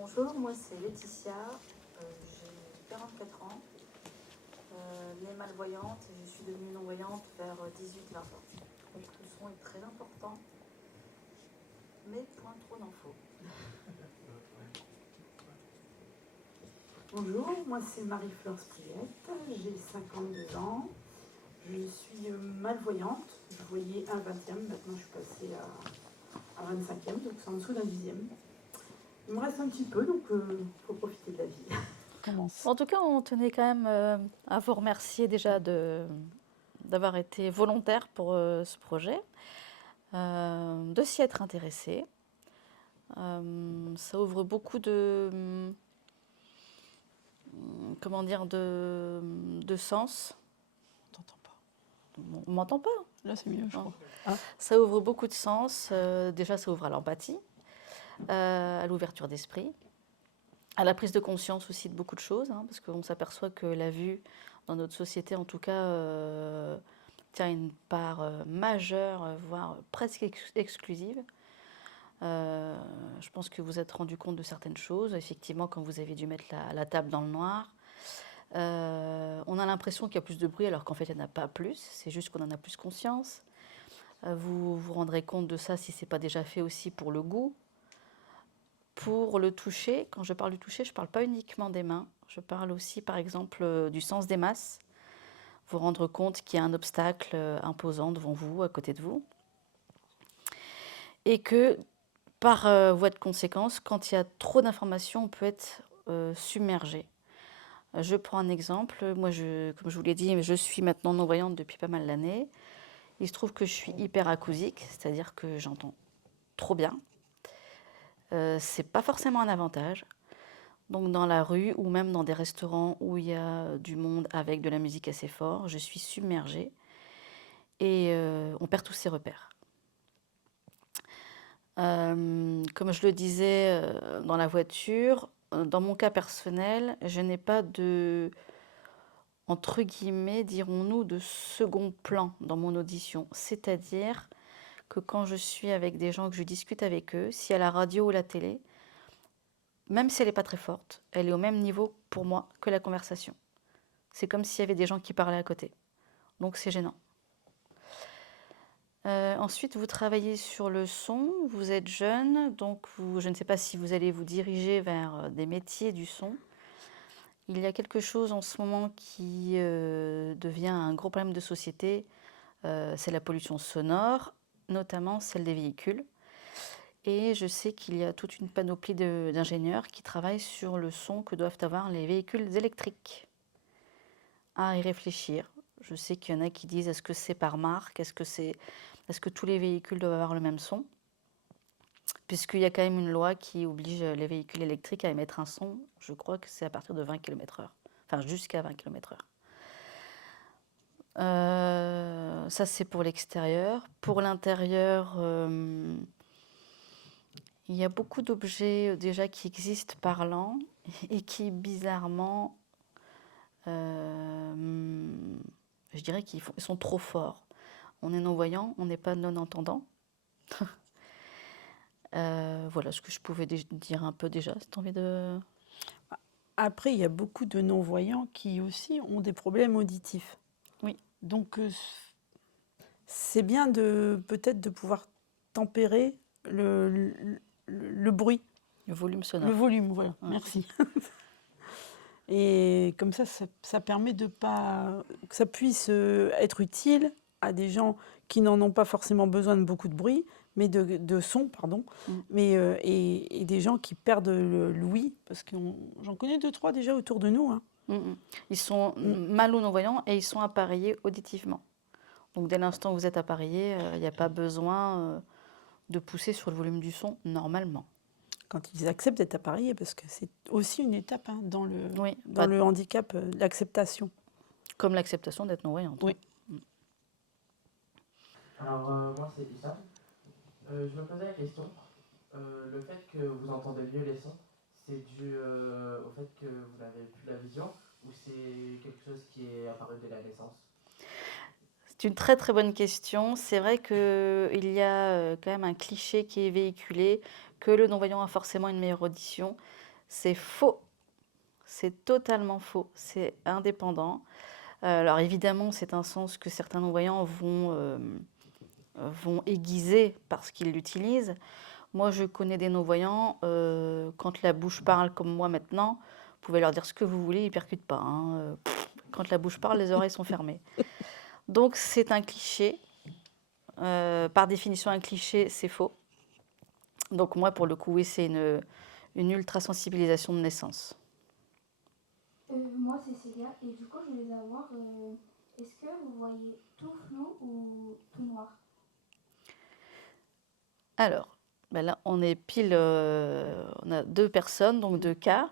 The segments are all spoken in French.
Bonjour, moi c'est Laetitia, j'ai 44 ans, née malvoyante et je suis devenue non-voyante vers 18-20 ans. Donc le son est très important, mais point trop d'infos. Bonjour, moi c'est Marie-Flore Spriette, j'ai 52 ans, je suis malvoyante, je voyais un 20e, maintenant je suis passée à 25e, donc c'est en dessous d'un 10e. Il me reste un petit peu, donc il faut profiter de la vie. En tout cas, on tenait quand même à vous remercier déjà d'avoir été volontaire pour ce projet, de s'y être intéressé. Ça ouvre beaucoup comment dire, de sens. On t'entend pas. On m'entend pas? Là, c'est mieux, je Non. crois. Ça ouvre beaucoup de sens. Déjà, ça ouvre à l'empathie, à l'ouverture d'esprit, à la prise de conscience aussi de beaucoup de choses, hein, parce qu'on s'aperçoit que la vue, dans notre société en tout cas, tient une part majeure, voire presque exclusive. Je pense que vous êtes rendu compte de certaines choses. Effectivement, quand vous avez dû mettre la table dans le noir, on a l'impression qu'il y a plus de bruit alors qu'en fait il n'y en a pas plus, c'est juste qu'on en a plus conscience. Vous vous rendrez compte de ça si ce n'est pas déjà fait aussi pour le goût. Pour le toucher, quand je parle du toucher, je ne parle pas uniquement des mains, je parle aussi par exemple du sens des masses. Vous rendre compte qu'il y a un obstacle imposant devant vous, à côté de vous. Et que par voie de conséquence, quand il y a trop d'informations, on peut être submergé. Je prends un exemple. Moi, comme je vous l'ai dit, je suis maintenant non-voyante depuis pas mal d'années. Il se trouve que je suis hyperacousique, c'est-à-dire que j'entends trop bien. C'est pas forcément un avantage. Donc dans la rue ou même dans des restaurants où il y a du monde avec de la musique assez fort, je suis submergée et on perd tous ses repères. Comme je le disais dans la voiture, dans mon cas personnel, je n'ai pas de, entre guillemets, dirons-nous, de second plan dans mon audition. C'est-à-dire que quand je suis avec des gens, que je discute avec eux, si à la radio ou la télé, même si elle n'est pas très forte, elle est au même niveau pour moi que la conversation. C'est comme s'il y avait des gens qui parlaient à côté. Donc c'est gênant. Ensuite, vous travaillez sur le son, vous êtes jeune, donc je ne sais pas si vous allez vous diriger vers des métiers du son. Il y a quelque chose en ce moment qui devient un gros problème de société, c'est la pollution sonore, notamment celle des véhicules. Et je sais qu'il y a toute une panoplie d'ingénieurs qui travaillent sur le son que doivent avoir les véhicules électriques. À y réfléchir. Je sais qu'il y en a qui disent est-ce que c'est par marque, est-ce que tous les véhicules doivent avoir le même son? Puisqu'il y a quand même une loi qui oblige les véhicules électriques à émettre un son, je crois que c'est à partir de 20 km/h, enfin jusqu'à 20 km/h. Ça c'est pour l'extérieur. Pour l'intérieur, il y a beaucoup d'objets déjà qui existent parlants et qui bizarrement, je dirais qu'ils sont trop forts. On est non-voyant, on n'est pas non-entendant. Voilà ce que je pouvais dire un peu déjà. Si tu as envie de... Après, il y a beaucoup de non-voyants qui aussi ont des problèmes auditifs. Oui. Donc c'est bien peut-être de pouvoir tempérer le bruit. Le volume sonore. Le volume, voilà, Ouais. merci. Et comme ça permet de pas que ça puisse être utile à des gens qui n'en ont pas forcément besoin de beaucoup de bruit, mais de son, pardon, et des gens qui perdent l'ouïe, parce que j'en connais 2-3 déjà autour de nous. Hein. Ils sont mal ou non-voyants et ils sont appareillés auditivement. Donc dès l'instant où vous êtes appareillé, il n'y a pas besoin de pousser sur le volume du son normalement. Quand ils acceptent d'être appareillés, parce que c'est aussi une étape dans Oui, le handicap, l'acceptation. Comme l'acceptation d'être non-voyante. Oui. Alors, moi, c'est Issa. Je me posais la question, le fait que vous entendez mieux les sons, c'est dû au fait que vous n'avez plus la vision ou c'est quelque chose qui est apparu dès la naissance? C'est une très très bonne question. C'est vrai qu'il y a quand même un cliché qui est véhiculé, que le non-voyant a forcément une meilleure audition. C'est faux. C'est totalement faux. C'est indépendant. Alors évidemment, c'est un sens que certains non-voyants vont aiguiser parce qu'ils l'utilisent. Moi, je connais des non-voyants, quand la bouche parle comme moi maintenant, vous pouvez leur dire ce que vous voulez, ils ne percutent pas, hein. Quand la bouche parle, les oreilles sont fermées. Donc c'est un cliché. Par définition, un cliché, c'est faux. Donc moi, pour le coup, oui, c'est une ultra-sensibilisation de naissance. Moi, c'est Célia, et du coup, je voulais savoir, est-ce que vous voyez tout flou ou tout noir? Alors, ben là, on est pile, on a 2 personnes, donc 2 cas.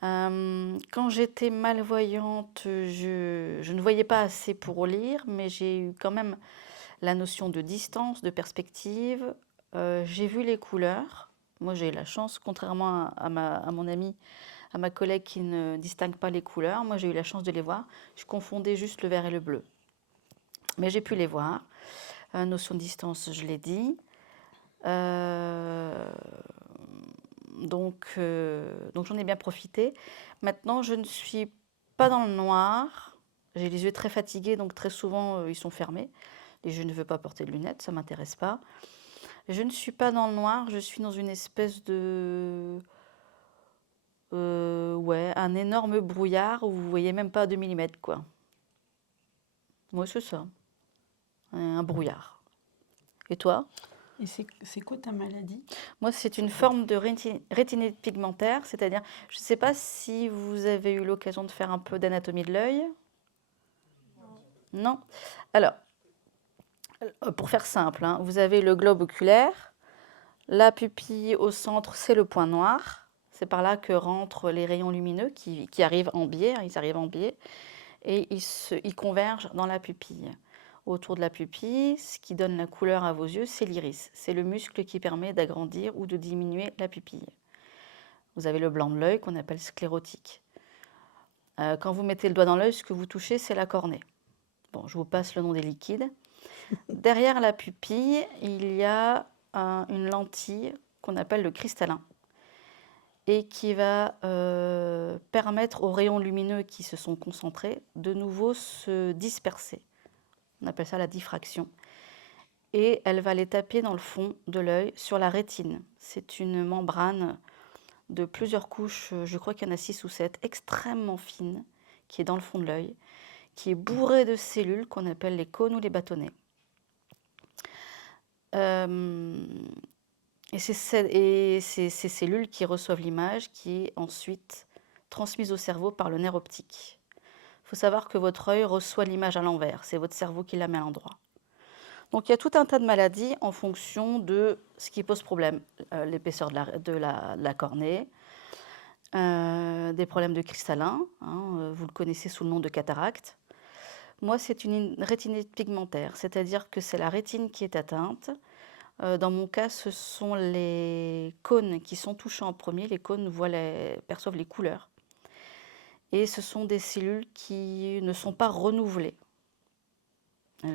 Quand j'étais malvoyante, je ne voyais pas assez pour lire, mais j'ai eu quand même la notion de distance, de perspective. J'ai vu les couleurs. Moi, j'ai eu la chance, contrairement à mon amie, à ma collègue qui ne distingue pas les couleurs, moi j'ai eu la chance de les voir. Je confondais juste le vert et le bleu. Mais j'ai pu les voir. Notion de distance, je l'ai dit. Donc j'en ai bien profité. Maintenant, je ne suis pas dans le noir. J'ai les yeux très fatigués, donc très souvent, ils sont fermés. Et je ne veux pas porter de lunettes, ça ne m'intéresse pas. Je ne suis pas dans le noir, je suis dans une espèce de... ouais, un énorme brouillard où vous ne voyez même pas 2 millimètres, quoi. Moi, c'est ça. Un brouillard. Et toi? Et c'est quoi ta maladie? Moi, c'est une forme de rétinite pigmentaire, c'est-à-dire, je ne sais pas si vous avez eu l'occasion de faire un peu d'anatomie de l'œil. Non. Alors, pour faire simple, hein, vous avez le globe oculaire, la pupille au centre, c'est le point noir. C'est par là que rentrent les rayons lumineux qui arrivent en biais, hein, ils arrivent en biais, et ils convergent dans la pupille. Autour de la pupille, ce qui donne la couleur à vos yeux, c'est l'iris. C'est le muscle qui permet d'agrandir ou de diminuer la pupille. Vous avez le blanc de l'œil qu'on appelle sclérotique. Quand vous mettez le doigt dans l'œil, ce que vous touchez, c'est la cornée. Bon, je vous passe le nom des liquides. Derrière la pupille, il y a une lentille qu'on appelle le cristallin et qui va permettre aux rayons lumineux qui se sont concentrés de nouveau se disperser. On appelle ça la diffraction. Et elle va les taper dans le fond de l'œil, sur la rétine. C'est une membrane de plusieurs couches, je crois qu'il y en a 6 ou 7, extrêmement fine, qui est dans le fond de l'œil, qui est bourrée de cellules qu'on appelle les cônes ou les bâtonnets. Et c'est ces cellules qui reçoivent l'image qui est ensuite transmise au cerveau par le nerf optique. Il faut savoir que votre œil reçoit l'image à l'envers, c'est votre cerveau qui la met à l'endroit. Donc il y a tout un tas de maladies en fonction de ce qui pose problème. L'épaisseur de la cornée, des problèmes de cristallin, hein, vous le connaissez sous le nom de cataracte. Moi, c'est une rétinite pigmentaire, c'est-à-dire que c'est la rétine qui est atteinte. Dans mon cas, ce sont les cônes qui sont touchés en premier. Les cônes perçoivent les couleurs. Et ce sont des cellules qui ne sont pas renouvelées.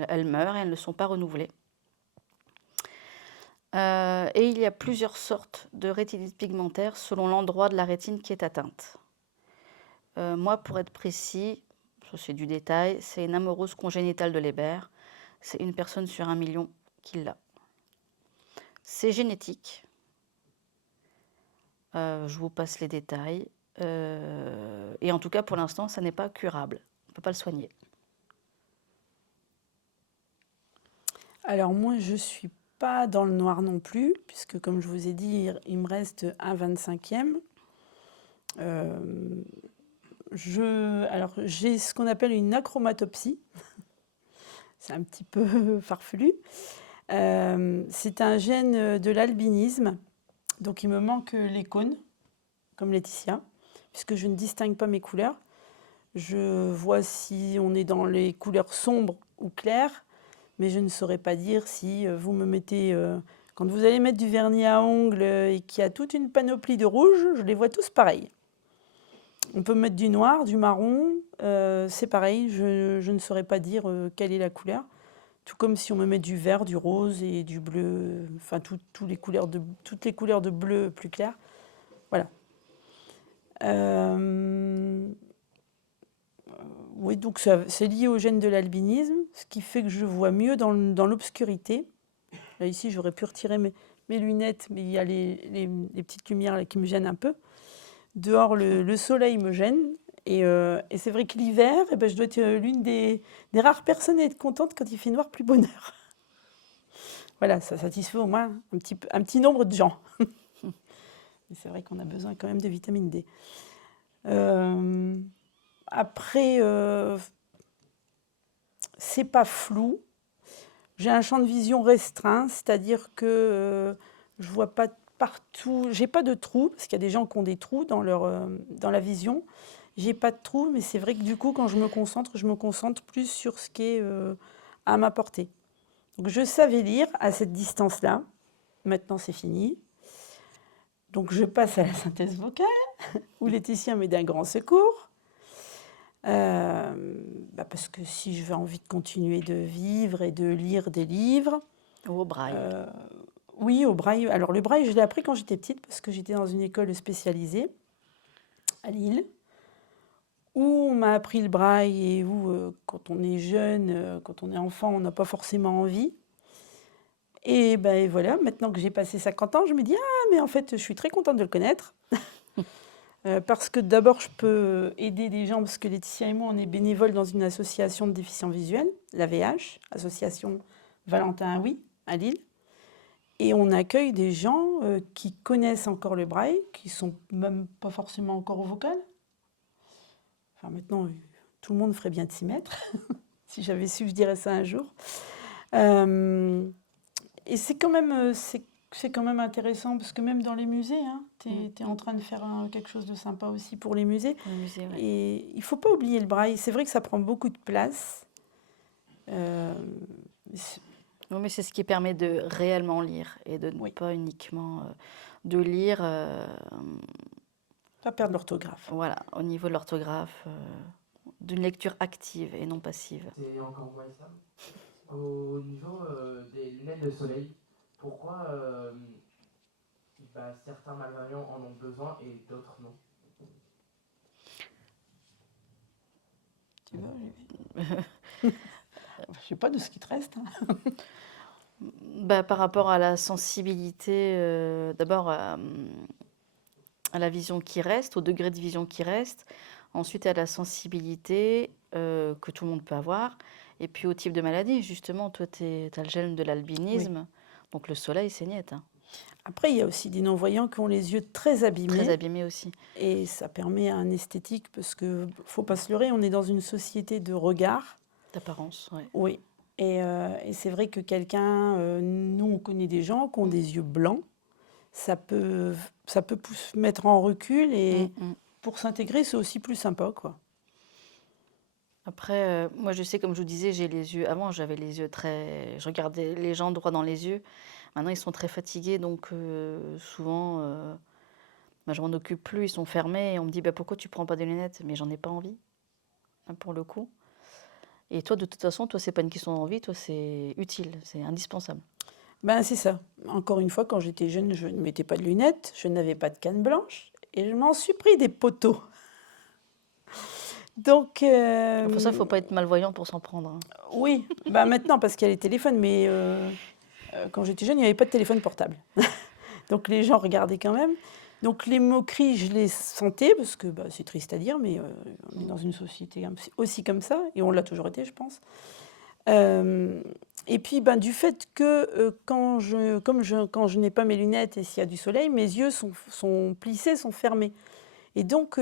Elles meurent et elles ne sont pas renouvelées. Et il y a plusieurs sortes de rétinite pigmentaire selon l'endroit de la rétine qui est atteinte. Moi, pour être précis, ça c'est du détail, c'est une amorose congénitale de Leber. C'est une personne sur 1 million qui l'a. C'est génétique. Je vous passe les détails. Et en tout cas, pour l'instant, ça n'est pas curable. On ne peut pas le soigner. Alors moi, je ne suis pas dans le noir non plus, puisque comme je vous ai dit, il me reste un 25e. Alors j'ai ce qu'on appelle une achromatopsie. C'est un petit peu farfelu. C'est un gène de l'albinisme, donc il me manque les cônes, comme Laetitia, puisque je ne distingue pas mes couleurs. Je vois si on est dans les couleurs sombres ou claires, mais je ne saurais pas dire si vous me mettez... quand vous allez mettre du vernis à ongles et qu'il y a toute une panoplie de rouge, je les vois tous pareils. On peut mettre du noir, du marron, c'est pareil, je ne saurais pas dire quelle est la couleur. Tout comme si on me met du vert, du rose et du bleu, enfin toutes les couleurs de bleu plus clair. Voilà. Euh, oui, donc c'est lié au gène de l'albinisme, ce qui fait que je vois mieux dans l'obscurité. Là, ici, j'aurais pu retirer mes lunettes, mais il y a les petites lumières là, qui me gênent un peu. Dehors, le soleil me gêne. Et c'est vrai que l'hiver, eh ben, je dois être l'une des rares personnes à être contente quand il fait noir, plus bonheur. Voilà, ça satisfait au moins un petit nombre de gens. Mais c'est vrai qu'on a besoin quand même de vitamine D. Après, c'est pas flou. J'ai un champ de vision restreint, c'est-à-dire que je vois pas partout. J'ai pas de trous, parce qu'il y a des gens qui ont des trous dans la vision. J'ai pas de trous, mais c'est vrai que du coup, quand je me concentre plus sur ce qui est à ma portée. Donc, je savais lire à cette distance-là. Maintenant, c'est fini. Donc, je passe à la synthèse vocale, où Laetitia m'est d'un grand secours. Parce que si j'ai envie de continuer de vivre et de lire des livres... Ou au braille. Oui, au braille. Alors, le braille, je l'ai appris quand j'étais petite, parce que j'étais dans une école spécialisée à Lille, où on m'a appris le braille et où, quand on est jeune, quand on est enfant, on n'a pas forcément envie. Et ben voilà, maintenant que j'ai passé 50 ans, je me dis « Ah, mais en fait, je suis très contente de le connaître. » Parce que d'abord, je peux aider des gens, parce que Laetitia et moi, on est bénévoles dans une association de déficients visuels, l'AVH, Association Valentin Oui, à Lille. Et on accueille des gens qui connaissent encore le braille, qui sont même pas forcément encore au vocal. Enfin, maintenant, tout le monde ferait bien de s'y mettre. Si j'avais su, je dirais ça un jour. Et c'est quand même intéressant, parce que même dans les musées, hein, tu es en train de faire quelque chose de sympa aussi pour les musées. Le musée, ouais. Et il ne faut pas oublier le braille. C'est vrai que ça prend beaucoup de place. Oui, mais c'est ce qui permet de réellement lire et de ne Oui. pas uniquement de lire Pas perdre l'orthographe. voilà, au niveau de l'orthographe, d'une lecture active et non passive. C'est encore moins ça. Au niveau des lunettes de soleil, pourquoi certains malvoyants en ont besoin et d'autres non? Tu vois, je sais pas de ce qui te reste. Hein. Par rapport à la sensibilité, d'abord à la vision qui reste, au degré de vision qui reste, ensuite à la sensibilité que tout le monde peut avoir, et puis au type de maladie. Justement, toi, tu as le gène de l'albinisme, donc le soleil, c'est net. Hein. Après, il y a aussi des non-voyants qui ont les yeux très abîmés. Très abîmé aussi. Et ça permet un esthétique, parce que faut pas se leurrer, on est dans une société de regard. D'apparence, oui. Oui. Et c'est vrai que nous, on connaît des gens qui ont des yeux blancs. Ça peut se mettre en recul, et pour s'intégrer, c'est aussi plus sympa, quoi. Après, moi, je sais, comme je vous disais, j'ai les yeux... Avant, j'avais les yeux très... Je regardais les gens droit dans les yeux. Maintenant, ils sont très fatigués, donc souvent, je m'en occupe plus. Ils sont fermés et on me dit, pourquoi tu prends pas des lunettes? Mais j'en ai pas envie, hein, pour le coup. Et toi, de toute façon, toi, c'est pas une question d'envie, toi, c'est utile, c'est indispensable. C'est ça. Encore une fois, quand j'étais jeune, je ne mettais pas de lunettes, je n'avais pas de canne blanche, et je m'en suis pris des poteaux. Donc, Pour ça, il ne faut pas être malvoyant pour s'en prendre. Hein. Oui, maintenant, parce qu'il y a les téléphones, mais quand j'étais jeune, il n'y avait pas de téléphone portable. Donc les gens regardaient quand même. Donc les moqueries, je les sentais, parce que c'est triste à dire, mais on est dans une société aussi comme ça, et on l'a toujours été, je pense. Et puis du fait que quand je n'ai pas mes lunettes et s'il y a du soleil, mes yeux sont plissés, sont fermés. Et donc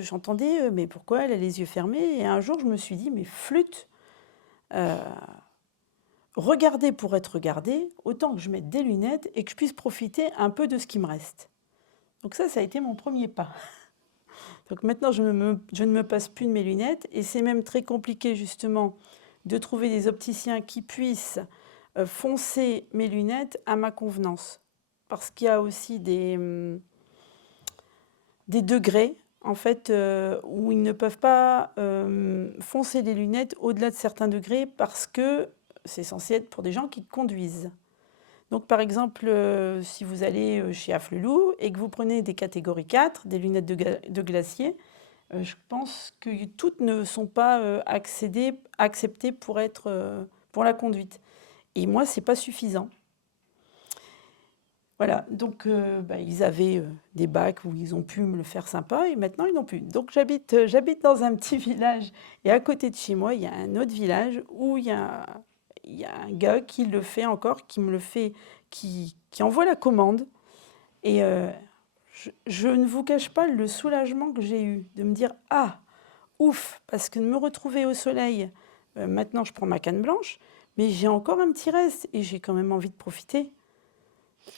j'entendais, mais pourquoi elle a les yeux fermés? Et un jour, je me suis dit, mais flûte, regarder pour être regardé, autant que je mette des lunettes et que je puisse profiter un peu de ce qui me reste. Donc ça a été mon premier pas. Donc maintenant, je ne me passe plus de mes lunettes, et c'est même très compliqué justement de trouver des opticiens qui puissent foncer mes lunettes à ma convenance. Parce qu'il y a aussi des degrés, en fait, où ils ne peuvent pas foncer les lunettes au-delà de certains degrés, parce que c'est censé être pour des gens qui conduisent. Donc, par exemple, si vous allez chez Afflelou et que vous prenez des catégories 4, des lunettes de glacier, je pense que toutes ne sont pas acceptées pour la conduite. Et moi, c'est pas suffisant. Voilà, donc ils avaient des bacs où ils ont pu me le faire sympa et maintenant ils n'ont plus. Donc j'habite dans un petit village et à côté de chez moi, il y a un autre village où il y a un gars qui le fait encore, qui me le fait, qui envoie la commande. Et je ne vous cache pas le soulagement que j'ai eu de me dire ah, ouf, parce que de me retrouver au soleil, maintenant je prends ma canne blanche, mais j'ai encore un petit reste et j'ai quand même envie de profiter.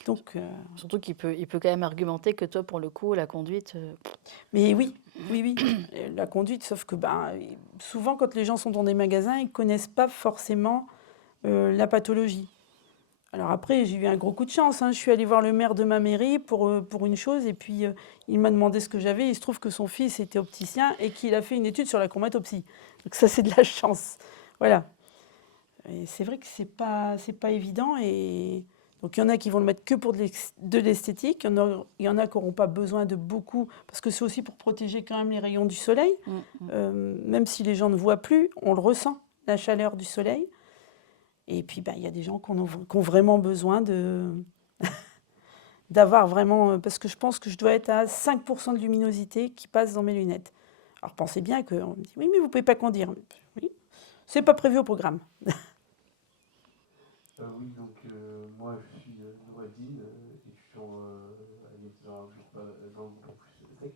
Donc, Surtout qu'il peut, il peut quand même argumenter que toi, pour le coup, la conduite. mais oui, oui, la conduite, sauf que souvent quand les gens sont dans des magasins, ils ne connaissent pas forcément la pathologie. Alors après, j'ai eu un gros coup de chance, hein. Je suis allée voir le maire de ma mairie pour une chose, et puis il m'a demandé ce que j'avais. Il se trouve que son fils était opticien et qu'il a fait une étude sur la chromatopsie. Donc ça, c'est de la chance. Voilà. Et c'est vrai que c'est pas évident. Et donc il y en a qui vont le mettre que pour de l'esthétique. Il y en a qui n'auront pas besoin de beaucoup, parce que c'est aussi pour protéger quand même les rayons du soleil. Même si les gens ne voient plus, on le ressent, la chaleur du soleil. Et puis, il y a des gens qui ont vraiment besoin d'avoir vraiment... Parce que je pense que je dois être à 5% de luminosité qui passe dans mes lunettes. Alors, pensez bien qu'on me dit, oui, mais vous ne pouvez pas conduire. Oui, c'est pas prévu au programme. Oui, donc moi je suis Noureddin, étudiant dans le groupe plus tech,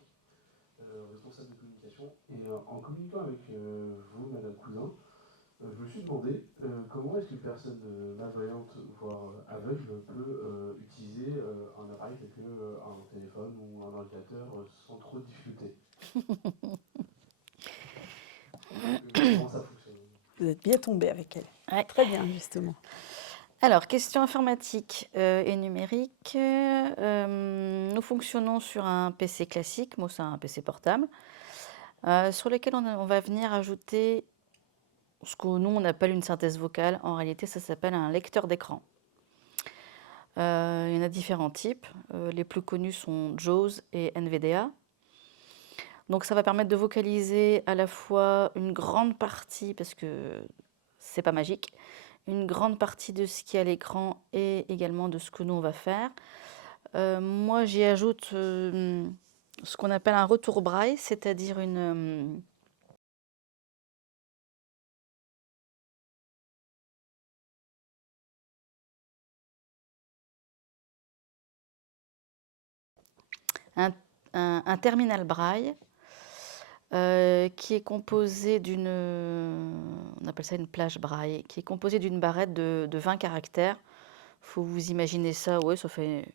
responsable de communication. Et en communiquant avec vous, Madame Cousin, je me suis demandé comment est-ce qu'une personne malvoyante, voire aveugle, peut utiliser un appareil tel qu'un téléphone ou un ordinateur sans trop de difficulté. Comment ça fonctionne? Vous êtes bien tombé avec elle. Ouais. Très bien, justement. Alors, question informatique et numérique. Nous fonctionnons sur un PC classique, moi c'est un PC portable, sur lequel on va venir ajouter ce que nous on appelle une synthèse vocale. En réalité, ça s'appelle un lecteur d'écran. Il y en a différents types. Les plus connus sont JAWS et NVDA. Donc ça va permettre de vocaliser à la fois une grande partie, parce que c'est pas magique, une grande partie de ce qui est à l'écran et également de ce que nous on va faire. Moi j'y ajoute ce qu'on appelle un retour braille, c'est-à-dire un terminal braille qui est composé on appelle ça une plage braille, qui est composée d'une barrette de 20 caractères. Faut vous imaginer ça, ouais, ça fait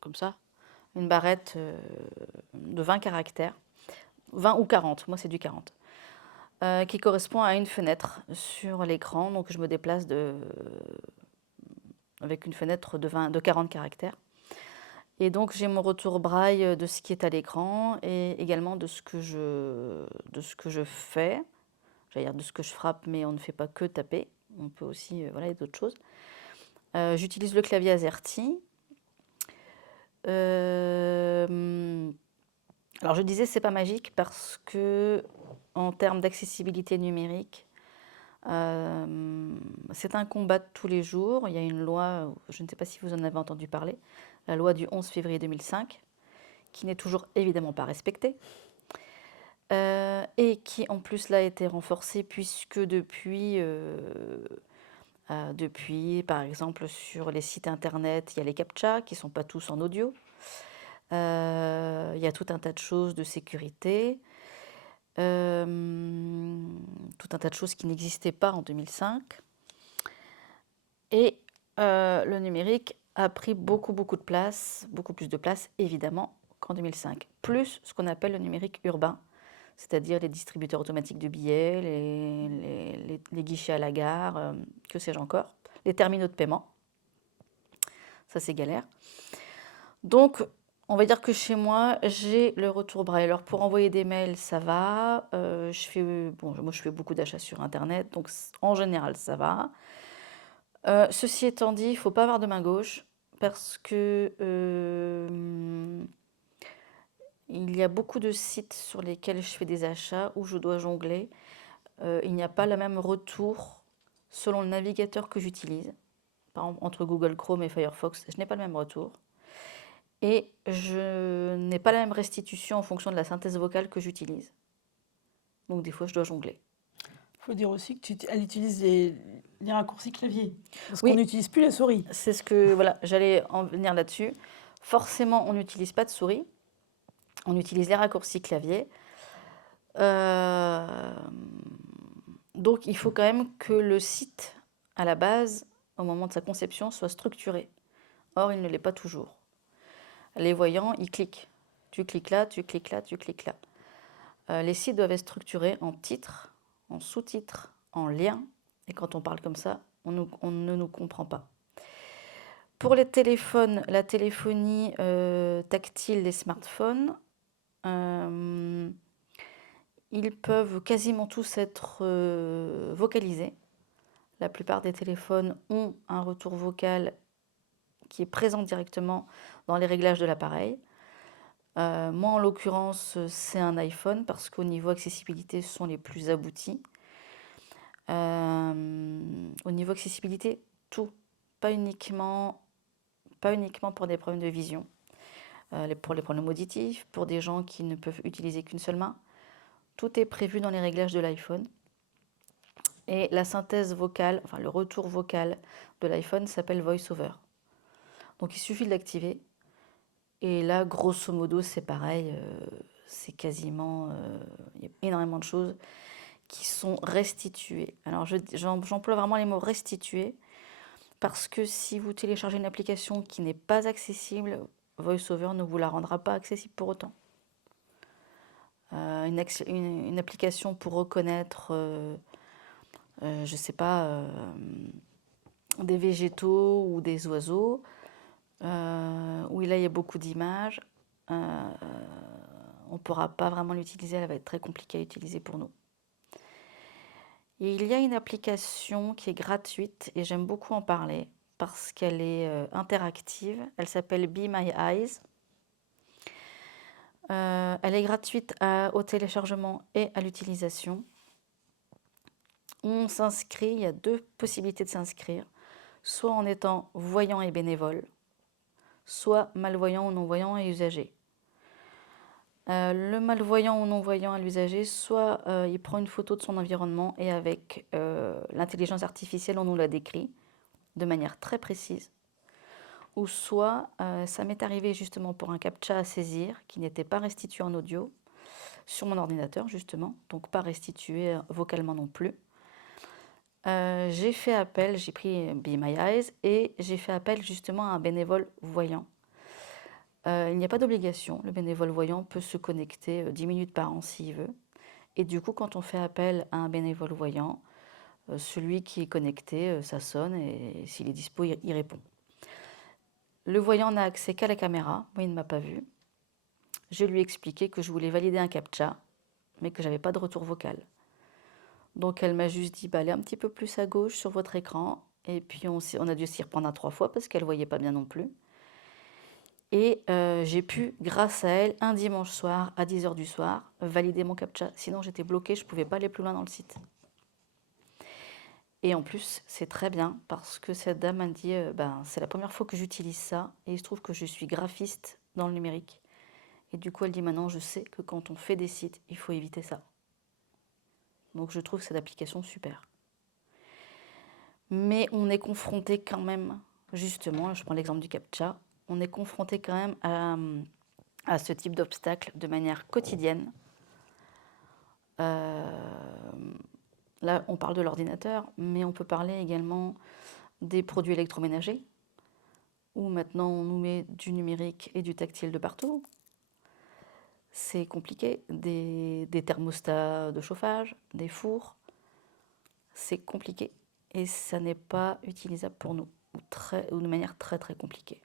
comme ça, une barrette de 20 caractères, 20 ou 40, moi c'est du 40, qui correspond à une fenêtre sur l'écran. Donc je me déplace avec une fenêtre de 40 caractères. Et donc j'ai mon retour braille de ce qui est à l'écran et également de ce que je fais, j'allais dire de ce que je frappe, mais on ne fait pas que taper, on peut aussi, voilà, il y a d'autres choses. J'utilise le clavier AZERTY. Alors je disais c'est pas magique parce que en termes d'accessibilité numérique, c'est un combat de tous les jours. Il y a une loi, je ne sais pas si vous en avez entendu parler, la loi du 11 février 2005, qui n'est toujours évidemment pas respectée, et qui en plus là a été renforcée puisque depuis, par exemple sur les sites internet, il y a les CAPTCHA qui ne sont pas tous en audio. Il y a tout un tas de choses de sécurité, tout un tas de choses qui n'existaient pas en 2005. Et le numérique a pris beaucoup de place, beaucoup plus de place évidemment qu'en 2005. Plus ce qu'on appelle le numérique urbain, c'est-à-dire les distributeurs automatiques de billets, les guichets à la gare, que sais-je encore, les terminaux de paiement. Ça c'est galère. Donc on va dire que chez moi, j'ai le retour braille. Alors pour envoyer des mails, ça va. Moi je fais beaucoup d'achats sur Internet, donc en général ça va. Ceci étant dit, il ne faut pas avoir de main gauche parce que il y a beaucoup de sites sur lesquels je fais des achats où je dois jongler. Il n'y a pas le même retour selon le navigateur que j'utilise. Par exemple, entre Google Chrome et Firefox, je n'ai pas le même retour. Et je n'ai pas la même restitution en fonction de la synthèse vocale que j'utilise. Donc des fois, je dois jongler. Il faut dire aussi qu'elle utilise les raccourcis clavier. Parce Oui. qu'on n'utilise plus la souris. C'est ce que, voilà, j'allais en venir là-dessus. Forcément, on n'utilise pas de souris. On utilise les raccourcis clavier. Donc, il faut quand même que le site, à la base, au moment de sa conception, soit structuré. Or, il ne l'est pas toujours. Les voyants, ils cliquent. Tu cliques là, tu cliques là, tu cliques là. Les sites doivent être structurés en titres, en sous-titres, en liens. Et quand on parle comme ça, on ne nous comprend pas. Pour les téléphones, la téléphonie tactile des smartphones, ils peuvent quasiment tous être vocalisés. La plupart des téléphones ont un retour vocal qui est présent directement dans les réglages de l'appareil. Moi, en l'occurrence, c'est un iPhone parce qu'au niveau accessibilité, ce sont les plus aboutis. Au niveau accessibilité, tout, pas uniquement pour des problèmes de vision, pour les problèmes auditifs, pour des gens qui ne peuvent utiliser qu'une seule main. Tout est prévu dans les réglages de l'iPhone. Et la synthèse vocale, enfin le retour vocal de l'iPhone s'appelle VoiceOver. Donc il suffit de l'activer. Et là, grosso modo, c'est pareil. C'est quasiment... il y a énormément de choses qui sont restituées. Alors j'emploie vraiment les mots restitués parce que si vous téléchargez une application qui n'est pas accessible, VoiceOver ne vous la rendra pas accessible pour autant. Une application pour reconnaître, je ne sais pas, des végétaux ou des oiseaux, où là il y a beaucoup d'images, on ne pourra pas vraiment l'utiliser, elle va être très compliquée à utiliser pour nous. Et il y a une application qui est gratuite et j'aime beaucoup en parler parce qu'elle est interactive. Elle s'appelle Be My Eyes. Elle est gratuite au téléchargement et à l'utilisation. On s'inscrit, il y a 2 possibilités de s'inscrire, soit en étant voyant et bénévole, soit malvoyant ou non-voyant et usager. Le malvoyant ou non-voyant à l'usager, soit il prend une photo de son environnement et avec l'intelligence artificielle, on nous la décrit de manière très précise. Ou soit, ça m'est arrivé justement pour un CAPTCHA à saisir qui n'était pas restitué en audio sur mon ordinateur justement, donc pas restitué vocalement non plus. J'ai fait appel, j'ai pris Be My Eyes et j'ai fait appel justement à un bénévole voyant. Il n'y a pas d'obligation, le bénévole voyant peut se connecter 10 minutes par an s'il veut. Et du coup, quand on fait appel à un bénévole voyant, celui qui est connecté, ça sonne et s'il est dispo, il répond. Le voyant n'a accès qu'à la caméra, moi il ne m'a pas vu. Je lui ai expliqué que je voulais valider un CAPTCHA, mais que je n'avais pas de retour vocal. Donc elle m'a juste dit, allez un petit peu plus à gauche sur votre écran, et puis on a dû s'y reprendre 3 fois parce qu'elle ne voyait pas bien non plus. Et j'ai pu, grâce à elle, un dimanche soir, à 10h du soir, valider mon CAPTCHA. Sinon j'étais bloquée, je ne pouvais pas aller plus loin dans le site. Et en plus, c'est très bien parce que cette dame m'a dit c'est la première fois que j'utilise ça et il se trouve que je suis graphiste dans le numérique. Et du coup, elle dit maintenant, je sais que quand on fait des sites, il faut éviter ça. Donc je trouve cette application super. Mais on est confronté quand même, justement, je prends l'exemple du CAPTCHA, on est confronté quand même à ce type d'obstacle de manière quotidienne. Là, on parle de l'ordinateur, mais on peut parler également des produits électroménagers, où maintenant on nous met du numérique et du tactile de partout. C'est compliqué, des thermostats de chauffage, des fours, c'est compliqué et ça n'est pas utilisable pour nous, ou de manière très très compliquée.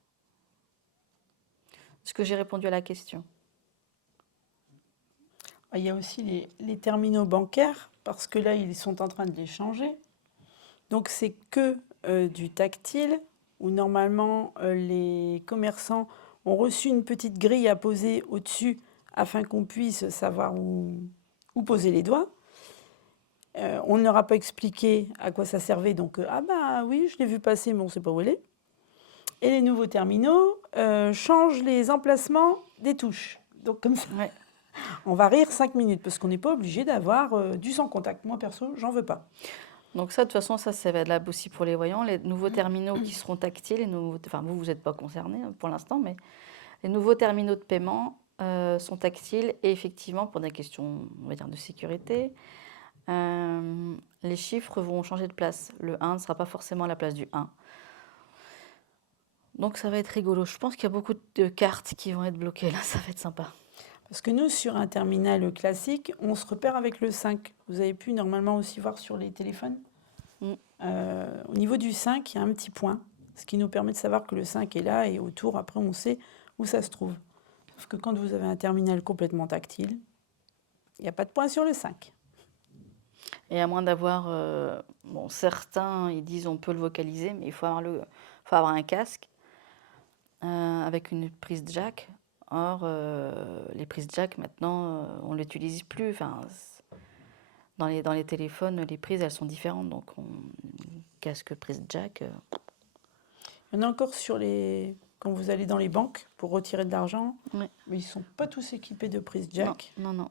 Est-ce que j'ai répondu à la question ? Il y a aussi les terminaux bancaires, parce que là, ils sont en train de les changer. Donc, c'est que du tactile, où normalement les commerçants ont reçu une petite grille à poser au-dessus afin qu'on puisse savoir où poser les doigts. On ne leur a pas expliqué à quoi ça servait, donc ah bah oui, je l'ai vu passer, mais on ne sait pas où elle est. Et les nouveaux terminaux changent les emplacements des touches. Donc comme ça, Ouais. on va rire 5 minutes, parce qu'on n'est pas obligé d'avoir du sans contact. Moi, perso, j'en veux pas. Donc ça, de toute façon, ça va être là aussi pour les voyants. Les nouveaux terminaux qui seront tactiles, enfin vous n'êtes pas concernés pour l'instant, mais les nouveaux terminaux de paiement sont tactiles et effectivement, pour des questions, on va dire, de sécurité, les chiffres vont changer de place. Le 1 ne sera pas forcément à la place du 1. Donc ça va être rigolo. Je pense qu'il y a beaucoup de cartes qui vont être bloquées là, ça va être sympa. Parce que nous, sur un terminal classique, on se repère avec le 5. Vous avez pu normalement aussi voir sur les téléphones. Mm. Au niveau du 5, il y a un petit point, ce qui nous permet de savoir que le 5 est là et autour, après, on sait où ça se trouve. Sauf que quand vous avez un terminal complètement tactile, il n'y a pas de point sur le 5. Et à moins d'avoir, bon, certains ils disent on peut le vocaliser, mais il faut avoir un casque avec une prise jack. Or, les prises jack maintenant, on ne l'utilise plus. Enfin, dans les téléphones, les prises elles sont différentes, donc casque prise jack. Il y en a encore quand vous allez dans les banques pour retirer de l'argent, Ouais. mais ils ne sont pas tous équipés de prise jack. Non.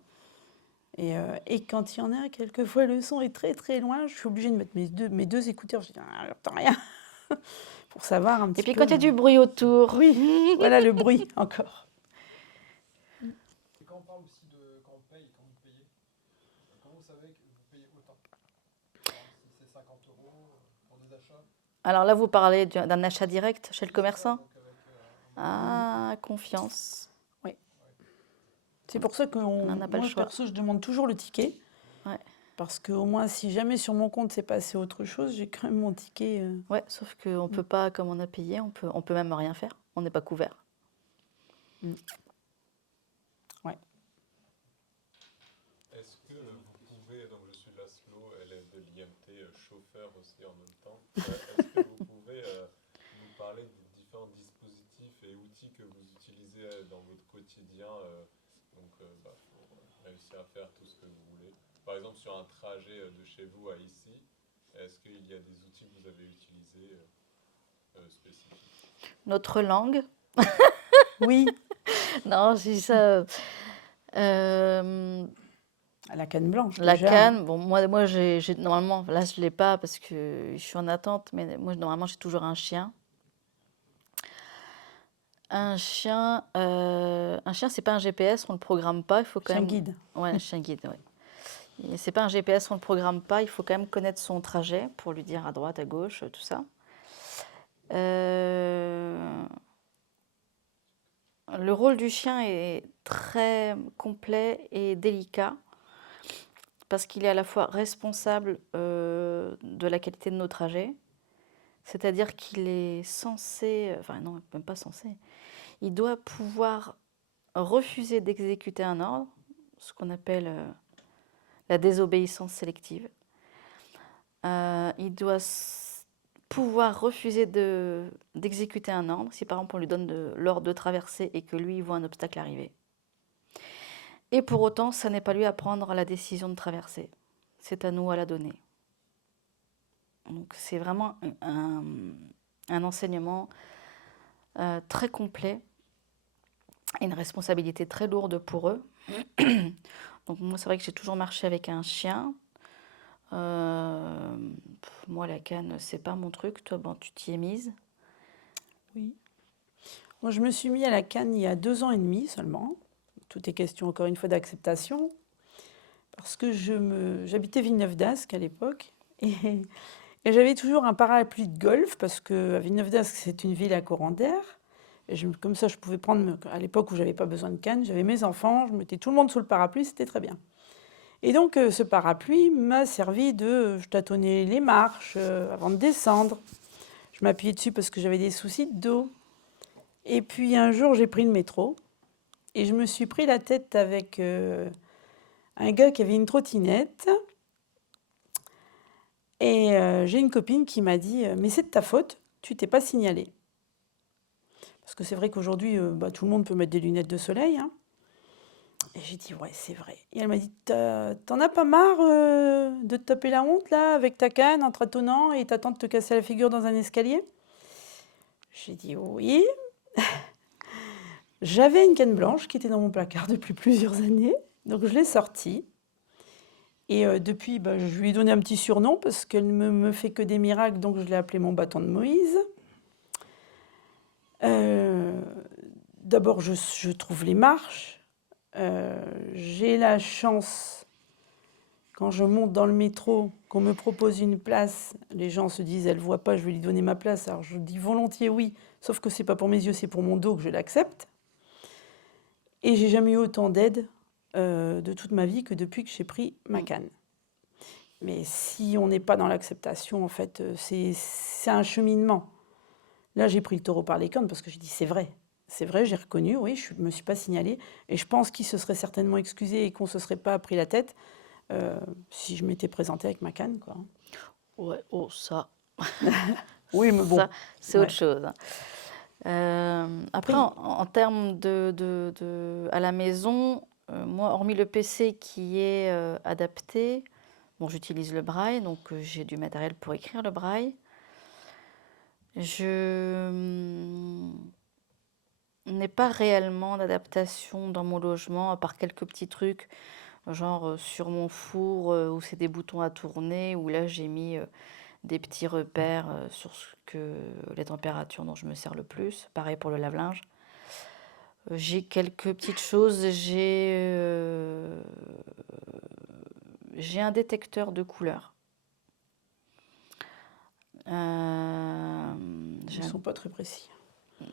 Et quand il y en a, quelquefois, le son est très très loin. Je suis obligée de mettre mes deux écouteurs. Je dis, ah, j'entends rien. Pour savoir un petit Et puis peu. quand il y a du bruit autour. Oui, voilà le bruit encore. Et quand on parle aussi de quand on paye, quand vous payez, comment vous savez que vous payez autant? Si c'est 50 € pour des achats. Alors là, vous parlez d'un achat direct chez le commerçant? Donc avec, Ah, confiance. C'est pour ça que On n'a pas le moi, choix. perso, je demande toujours le ticket. Ouais. Parce qu'au moins, si jamais sur mon compte s'est passé autre chose, j'ai quand même mon ticket. Ouais, sauf qu'on ne peut pas, comme on a payé, on peut même rien faire. On n'est pas couvert. Ouais. Est-ce que vous pouvez, donc je suis Laszlo, élève de l'IMT, chauffeur aussi en même temps, est-ce que vous pouvez nous parler des différents dispositifs et outils que vous utilisez dans votre quotidien pour réussir à faire tout ce que vous voulez? Par exemple, sur un trajet de chez vous à ici, est-ce qu'il y a des outils que vous avez utilisés spécifiques? Notre langue. Oui, Non, je dis ça. à la canne blanche. La déjà. canne, bon, moi j'ai normalement, là je ne l'ai pas parce que je suis en attente, mais moi normalement j'ai toujours un chien. Un chien, c'est pas un GPS, on le programme pas, il faut quand Chien même. guide. Ouais, un chien guide, ouais. Et c'est pas un GPS, on le programme pas, il faut quand même connaître son trajet pour lui dire à droite, à gauche, tout ça. Le rôle du chien est très complet et délicat parce qu'il est à la fois responsable de la qualité de nos trajets, c'est-à-dire qu'il est censé, enfin non, même pas censé, il doit pouvoir refuser d'exécuter un ordre, ce qu'on appelle la désobéissance sélective. Il doit pouvoir refuser d'exécuter un ordre, si par exemple on lui donne l'ordre de traverser et que lui il voit un obstacle arriver. Et pour autant, ça n'est pas lui à prendre la décision de traverser, c'est à nous à la donner. Donc c'est vraiment un enseignement très complet et une responsabilité très lourde pour eux. Donc moi c'est vrai que j'ai toujours marché avec un chien. Moi la canne c'est pas mon truc, toi bon, tu t'y es mise. Oui. Moi, je me suis mis à la canne il y a 2 ans et demi seulement. Tout est question encore une fois d'acceptation. Parce que j'habitais Villeneuve-d'Ascq à l'époque. Et j'avais toujours un parapluie de golf parce qu'à Villeneuve-d'Ascq, c'est une ville à courant d'air. Et comme ça, je pouvais prendre, à l'époque où j'avais pas besoin de canne, j'avais mes enfants, je mettais tout le monde sous le parapluie, c'était très bien. Et donc, ce parapluie m'a servi je tâtonnais les marches avant de descendre. Je m'appuyais dessus parce que j'avais des soucis de dos. Et puis, un jour, j'ai pris le métro et je me suis pris la tête avec un gars qui avait une trottinette. Et j'ai une copine qui m'a dit mais c'est de ta faute, tu t'es pas signalée. Parce que c'est vrai qu'aujourd'hui, tout le monde peut mettre des lunettes de soleil, hein. Et j'ai dit ouais, c'est vrai. Et elle m'a dit t'en as pas marre de te taper la honte là avec ta canne en tâtonnant et t'attends de te casser la figure dans un escalier? J'ai dit oui. J'avais une canne blanche qui était dans mon placard depuis plusieurs années, donc je l'ai sortie. Et depuis, je lui ai donné un petit surnom parce qu'elle ne me fait que des miracles, donc je l'ai appelé mon bâton de Moïse. D'abord, je trouve les marches. J'ai la chance, quand je monte dans le métro, qu'on me propose une place. Les gens se disent, elle ne voit pas, je vais lui donner ma place. Alors je dis volontiers oui, sauf que ce n'est pas pour mes yeux, c'est pour mon dos que je l'accepte. Et j'ai jamais eu autant d'aide de toute ma vie que depuis que j'ai pris ma canne. Mais si on n'est pas dans l'acceptation, en fait, c'est un cheminement. Là, j'ai pris le taureau par les cornes parce que j'ai dit c'est vrai, j'ai reconnu, oui, je ne me suis pas signalée. Et je pense qu'il se serait certainement excusé et qu'on ne se serait pas pris la tête si je m'étais présentée avec ma canne, quoi. Ouais, oh, ça. Oui, mais bon. Ça, c'est Ouais. autre chose. Après, Oui. en termes à la maison, moi, hormis le PC qui est adapté, bon, j'utilise le braille, donc j'ai du matériel pour écrire le braille. Je n'ai pas réellement d'adaptation dans mon logement, à part quelques petits trucs, genre sur mon four où c'est des boutons à tourner, où là j'ai mis des petits repères sur les températures dont je me sers le plus. Pareil pour le lave-linge. J'ai quelques petites choses. J'ai un détecteur de couleurs. Ils ne sont pas très précis.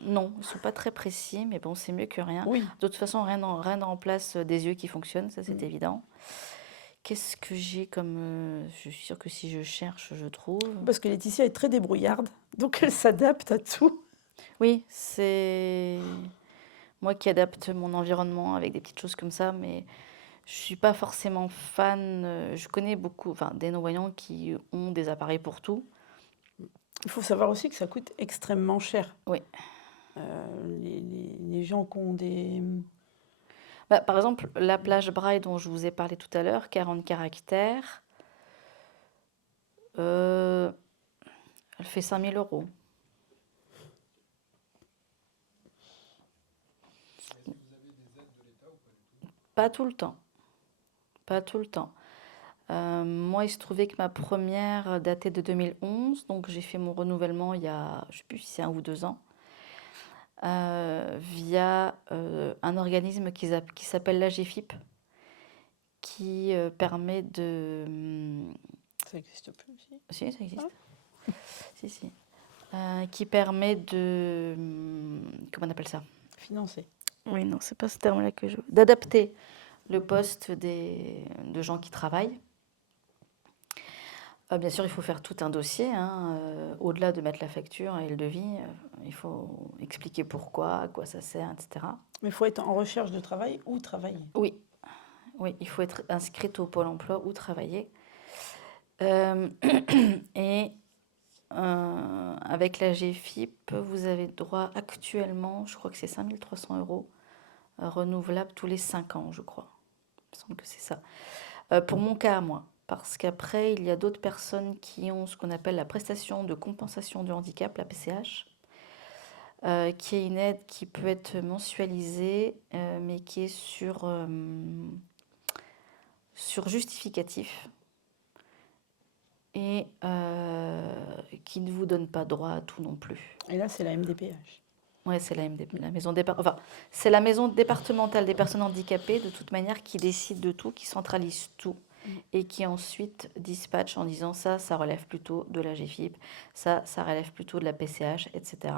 Non, ils ne sont pas très précis, mais bon, c'est mieux que rien. Oui. De toute façon, rien ne remplace des yeux qui fonctionnent, ça c'est évident. Qu'est-ce que j'ai comme... je suis sûre que si je cherche, je trouve. Parce que Laetitia est très débrouillarde, donc elle s'adapte à tout. Oui, c'est moi qui adapte mon environnement avec des petites choses comme ça, mais je suis pas forcément fan. Je connais beaucoup, des non-voyants qui ont des appareils pour tout. Il faut savoir aussi que ça coûte extrêmement cher. Oui. Les gens qui ont des... Par exemple, la plage braille dont je vous ai parlé tout à l'heure, 40 caractères, elle fait 5 000 €. Est-ce que vous avez des aides de l'État ou pas du tout? Pas tout le temps. Pas tout le temps. Moi, il se trouvait que ma première datait de 2011, donc j'ai fait mon renouvellement il y a, je ne sais plus si c'est 1 ou 2 ans, via un organisme qui s'appelle l'AGFIP, qui permet de... Ça n'existe plus aussi. Si, ça existe. Si. Qui permet de... comment on appelle ça? Financer. Oui, non, c'est pas ce terme-là que je veux. D'adapter le poste de gens qui travaillent. Bien sûr, il faut faire tout un dossier. Au-delà de mettre la facture et le devis, il faut expliquer pourquoi, à quoi ça sert, etc. Mais il faut être en recherche de travail ou travailler. Oui, il faut être inscrite au Pôle emploi ou travailler. Et avec la GFIP, vous avez droit actuellement, je crois que c'est 5 300 € renouvelable tous les 5 ans, je crois. Il me semble que c'est ça. Pour mon cas, moi. Parce qu'après, il y a d'autres personnes qui ont ce qu'on appelle la prestation de compensation du handicap, la PCH, qui est une aide qui peut être mensualisée, mais qui est sur justificatif et qui ne vous donne pas droit à tout non plus. Et là, c'est la MDPH. Oui, c'est la maison c'est la maison départementale des personnes handicapées, de toute manière, qui décide de tout, qui centralise tout et qui ensuite dispatche en disant ça relève plutôt de la GFIP, ça relève plutôt de la PCH, etc.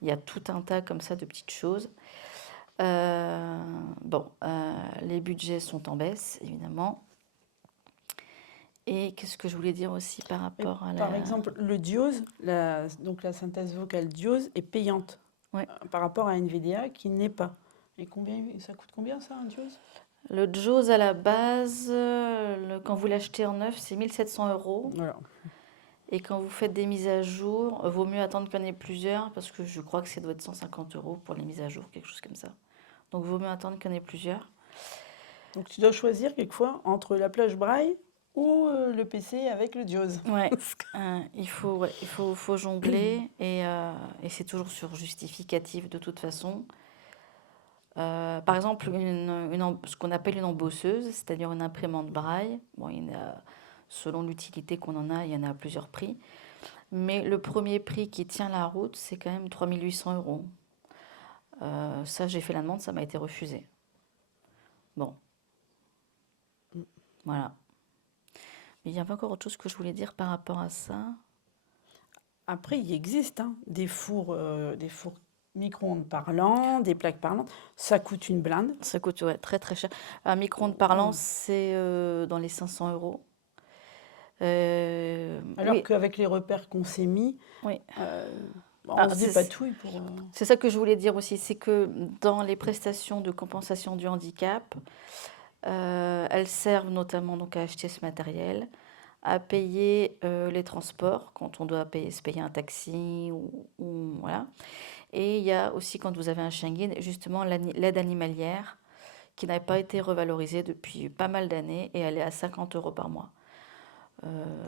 Il y a tout un tas comme ça de petites choses. Les budgets sont en baisse, évidemment. Et qu'est-ce que je voulais dire aussi par rapport à la... Par exemple, le Diose, donc la synthèse vocale Diose est payante Ouais. par rapport à NVDA qui n'est pas. Et ça coûte combien ça, un Diose? Le JAWS à la base, quand vous l'achetez en neuf, c'est 1 700 €. Voilà. Et quand vous faites des mises à jour, vaut mieux attendre qu'il y en ait plusieurs, parce que je crois que ça doit être 150 € pour les mises à jour, quelque chose comme ça. Donc, vaut mieux attendre qu'il y en ait plusieurs. Donc tu dois choisir quelquefois entre la plage braille ou le PC avec le JAWS. Ouais, il faut jongler et c'est toujours sur justificatif de toute façon. Par exemple, ce qu'on appelle une embosseuse, c'est-à-dire une imprimante braille. Bon, selon l'utilité qu'on en a, il y en a à plusieurs prix. Mais le premier prix qui tient la route, c'est quand même 3 800 €. Ça, j'ai fait la demande, ça m'a été refusé. Bon, voilà. Mais il y avait encore autre chose que je voulais dire par rapport à ça. Après, il existe des fours micro-ondes parlants, des plaques parlantes. Ça coûte une blinde. Ça coûte très très cher. Un micro-ondes parlant, c'est dans les 500 €. Alors Oui, qu'avec les repères qu'on s'est mis, oui. on Ah, se c'est dépatouille pour... c'est ça que je voulais dire aussi, c'est que dans les prestations de compensation du handicap, elles servent notamment donc à acheter ce matériel, à payer les transports quand on doit se payer un taxi ou voilà. Et il y a aussi quand vous avez un chien guide, justement l'aide animalière qui n'a pas été revalorisée depuis pas mal d'années et elle est à 50 € par mois.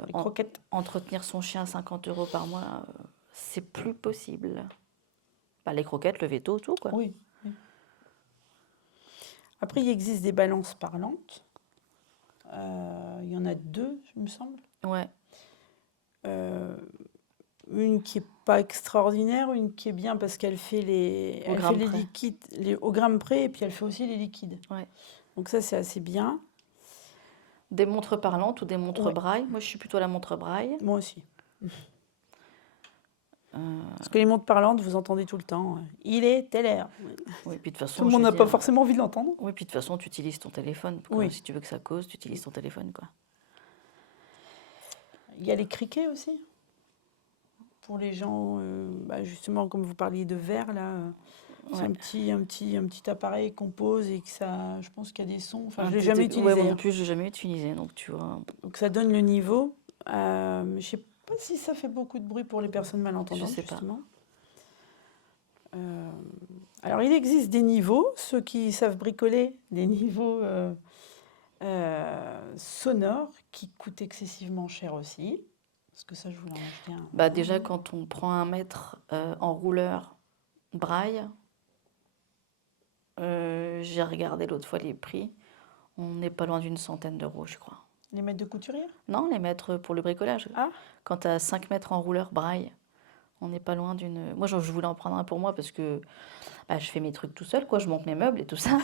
les croquettes. Entretenir son chien à 50 € par mois, c'est plus possible. Bah, les croquettes, le veto, tout quoi. Oui. Après, il existe des balances parlantes. Il y en a 2, il me semble. Ouais. Une qui est pas extraordinaire, une qui est bien parce qu'elle fait Au elle fait gramme les près. liquides au gramme près et puis elle fait aussi les liquides. Ouais. Donc ça, c'est assez bien. Des montres parlantes ou des montres Ouais. braille. Moi, je suis plutôt la montre braille. Moi aussi. Euh, Parce que les montres parlantes, vous entendez tout le temps. Il est telle heure. oui, puis de toute façon, Tout le je monde veux n'a pas dire, forcément envie de l'entendre. Oui, puis de toute façon, tu utilises ton téléphone. Quoi. Oui. Si tu veux que ça cause, tu utilises ton téléphone, quoi. Il y a les criquets aussi. Pour les gens, justement, comme vous parliez de verre, là, c'est Ouais. un petit appareil qu'on pose et que ça, je pense qu'il y a des sons. Enfin, Un je l'ai petit jamais Ouais, moi utilisé. non plus, je l'ai jamais utilisé. Donc, tu vois, Donc ça donne le niveau. Je sais pas si ça fait beaucoup de bruit pour les personnes malentendantes, Je sais pas. justement. Alors, il existe des niveaux, ceux qui savent bricoler, des niveaux sonores qui coûtent excessivement cher aussi. Parce que ça, je voulais en acheter un. bah, déjà, quand on prend un mètre en rouleur braille, j'ai regardé l'autre fois les prix. On n'est pas loin d'une centaine d'euros, je crois. Les mètres de couturière? Non, les mètres pour le bricolage. Ah. Quand tu as 5 mètres en rouleur braille, on n'est pas loin d'une... Moi, je voulais en prendre un pour moi parce que je fais mes trucs tout seul, quoi. Je monte mes meubles et tout ça.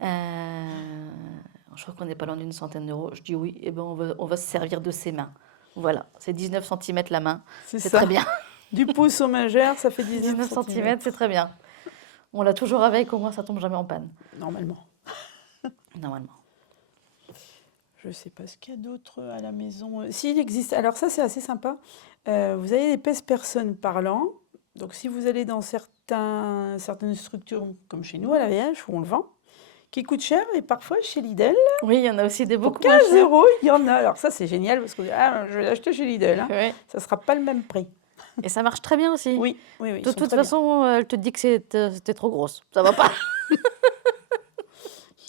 Je crois qu'on n'est pas loin d'une centaine d'euros. Je dis oui, et ben on va se servir de ses mains. Voilà, c'est 19 cm la main. C'est ça. très bien. Du pouce au majeur, ça fait 19 cm, c'est très bien. On l'a toujours avec, au moins ça tombe jamais en panne. Normalement. Normalement. Je ne sais pas ce qu'il y a d'autre à la maison. S'il existe, alors ça c'est assez sympa. Vous avez des pèse-personnes parlants. Donc si vous allez dans certaines structures, comme chez nous à la VH, où on le vend, qui coûtent cher, et parfois chez Lidl, Oui, il y en a aussi des beaucoup pour moins 15 chers. €, il y en a. Alors ça c'est génial parce que je vais l'acheter chez Lidl. Oui. Ça ne sera pas le même prix. Et ça marche très bien aussi. Oui, oui, oui. De toute façon, elle te dit que c'était trop grosse. Ça va pas.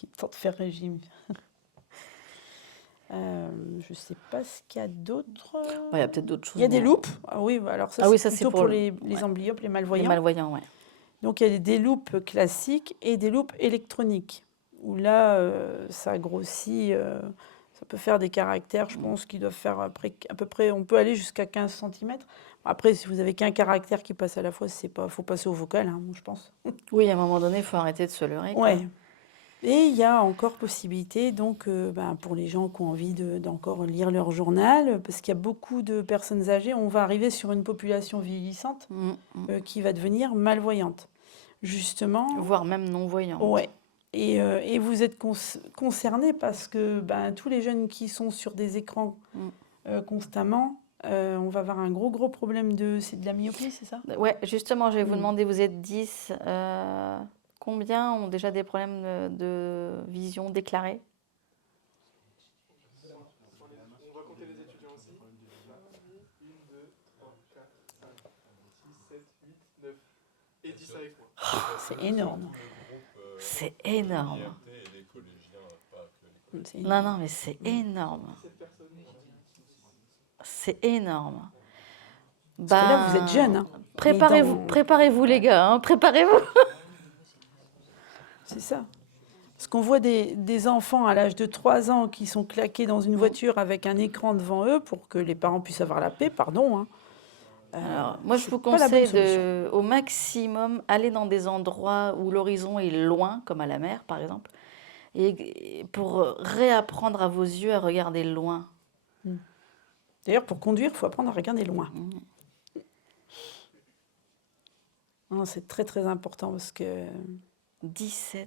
Il tente de faire régime. Je ne sais pas ce qu'il y a d'autre. Il y a peut-être d'autres choses. Il y a des mais- loupes. Ah oui, alors ça, Ah oui, c'est ça, plutôt c'est pour pour le- les amblyopes, les Les malvoyants. malvoyants, ouais. Donc, il y a des loupes classiques et des loupes électroniques. Où là, ça grossit. Ça peut faire des caractères, je pense, qui doivent faire à peu près... On peut aller jusqu'à 15 cm. Après, si vous avez qu'un caractère qui passe à la fois, il faut passer au vocal, je pense. Oui, à un moment donné, il faut arrêter de se leurrer. quoi. Ouais. Et il y a encore possibilité, donc, pour les gens qui ont envie d'encore lire leur journal, parce qu'il y a beaucoup de personnes âgées, on va arriver sur une population vieillissante qui va devenir malvoyante. Justement, Voire même non-voyants. ouais. Et vous êtes concernés parce que tous les jeunes qui sont sur des écrans constamment, on va avoir un gros problème c'est de la myopie, c'est ça? Ouais, justement, je vais vous demander, vous êtes 10, Combien ont déjà des problèmes de vision déclarés? On va compter les étudiants aussi. 1, 2, 3, 4, 5, 6, 7, 8, 9. Et 10 avec moi. C'est énorme. C'est énorme. l'IMT et les collégiens, pas que les collégiens. C'est Non, énorme. non, mais c'est énorme. 17 personnes. C'est énorme. Parce que là, vous êtes jeune. Hein. Préparez-vous, Mais dans- préparez-vous les gars, hein, préparez-vous. C'est ça. Parce qu'on voit des enfants à l'âge de 3 ans qui sont claqués dans une voiture avec un écran devant eux pour que les parents puissent avoir la paix, pardon. Hein. Alors, moi, je c'est vous pas la bonne conseille solution. au maximum aller dans des endroits où l'horizon est loin, comme à la mer, par exemple, et pour réapprendre à vos yeux à regarder loin. D'ailleurs, pour conduire, il faut apprendre à regarder loin. Non, c'est très très important parce que 10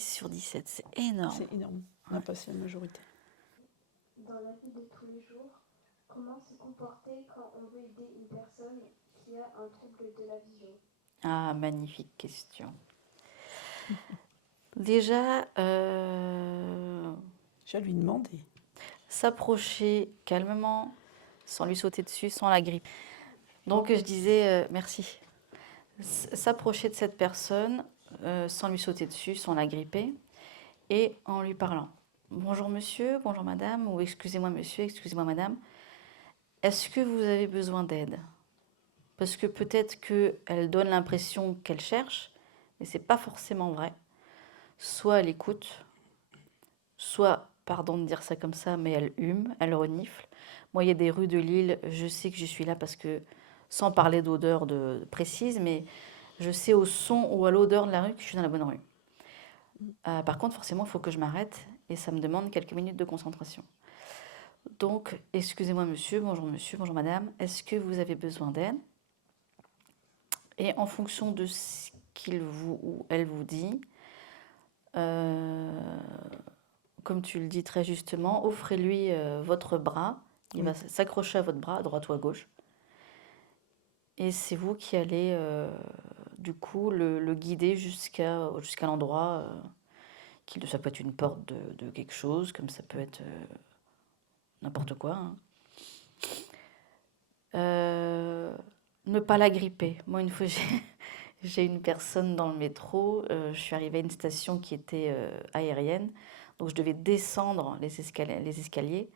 sur 17, c'est énorme. c'est énorme. On a passé la majorité. Dans la vie de tous les jours, comment se comporter quand on veut aider une personne qui a un trouble de la vision? Ah, magnifique question. Déjà, Je vais lui demander. s'approcher calmement, sans lui sauter dessus, sans la gripper. Donc, je disais, merci. S'approcher de cette personne sans lui sauter dessus, sans la gripper, et en lui parlant. Bonjour monsieur, bonjour madame, ou excusez-moi monsieur, excusez-moi madame. Est-ce que vous avez besoin d'aide? Parce que peut-être qu'elle donne l'impression qu'elle cherche, mais c'est pas forcément vrai. Soit elle écoute, soit, pardon de dire ça comme ça, mais elle hume, elle renifle. Moi, il y a des rues de Lille, je sais que je suis là parce que, sans parler d'odeur précise, mais je sais au son ou à l'odeur de la rue que je suis dans la bonne rue. Par contre, forcément, il faut que je m'arrête et ça me demande quelques minutes de concentration. Donc, excusez-moi monsieur, bonjour madame, est-ce que vous avez besoin d'aide? Et en fonction de ce qu'il vous ou elle vous dit, comme tu le dis très justement, offrez-lui votre bras. Il va s'accrocher à votre bras, à droite ou à gauche. Et c'est vous qui allez, du coup, le guider jusqu'à l'endroit. Ça peut être une porte de quelque chose, comme ça peut être n'importe quoi. Hein. Ne pas la gripper. Moi, une fois, j'ai une personne dans le métro. Je suis arrivée à une station qui était aérienne. Donc, je devais descendre les escaliers.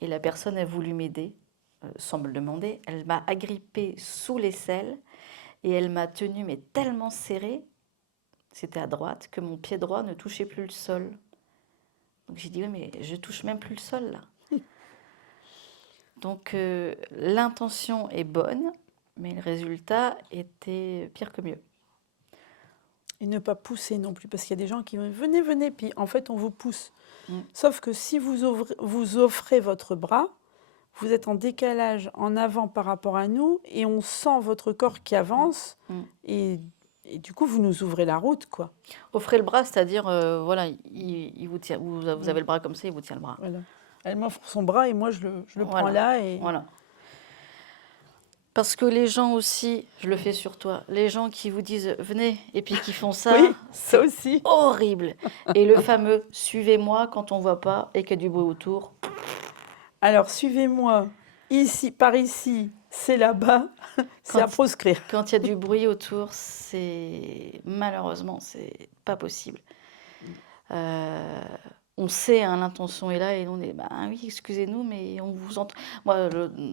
Et la personne a voulu m'aider, sans me le demander. Elle m'a agrippée sous l'aisselle et elle m'a tenue mais tellement serrée, c'était à droite, que mon pied droit ne touchait plus le sol. Donc j'ai dit, oui, mais je touche même plus le sol là. Donc l'intention est bonne, mais le résultat était pire que mieux. Et ne pas pousser non plus, parce qu'il y a des gens qui vont venez, venez, puis en fait on vous pousse. Mm. Sauf que si vous offrez votre bras, vous êtes en décalage en avant par rapport à nous et on sent votre corps qui avance et du coup vous nous ouvrez la route, quoi. Offrez le bras, c'est-à-dire voilà, il vous tient, vous avez le bras comme ça, il vous tient le bras. Voilà. Elle m'offre son bras et moi je le Voilà. prends là et Voilà. Parce que les gens aussi, je le fais sur toi, les gens qui vous disent venez et puis qui font ça, oui, ça aussi. horrible. Et le fameux suivez-moi quand on voit pas et qu'il y a du bruit autour. Alors suivez-moi ici, par ici, c'est là-bas, c'est à proscrire. Quand il y a du bruit autour, c'est malheureusement c'est pas possible. On sait, hein, l'intention est là et on est, bah oui, excusez-nous, mais on vous entend. Moi,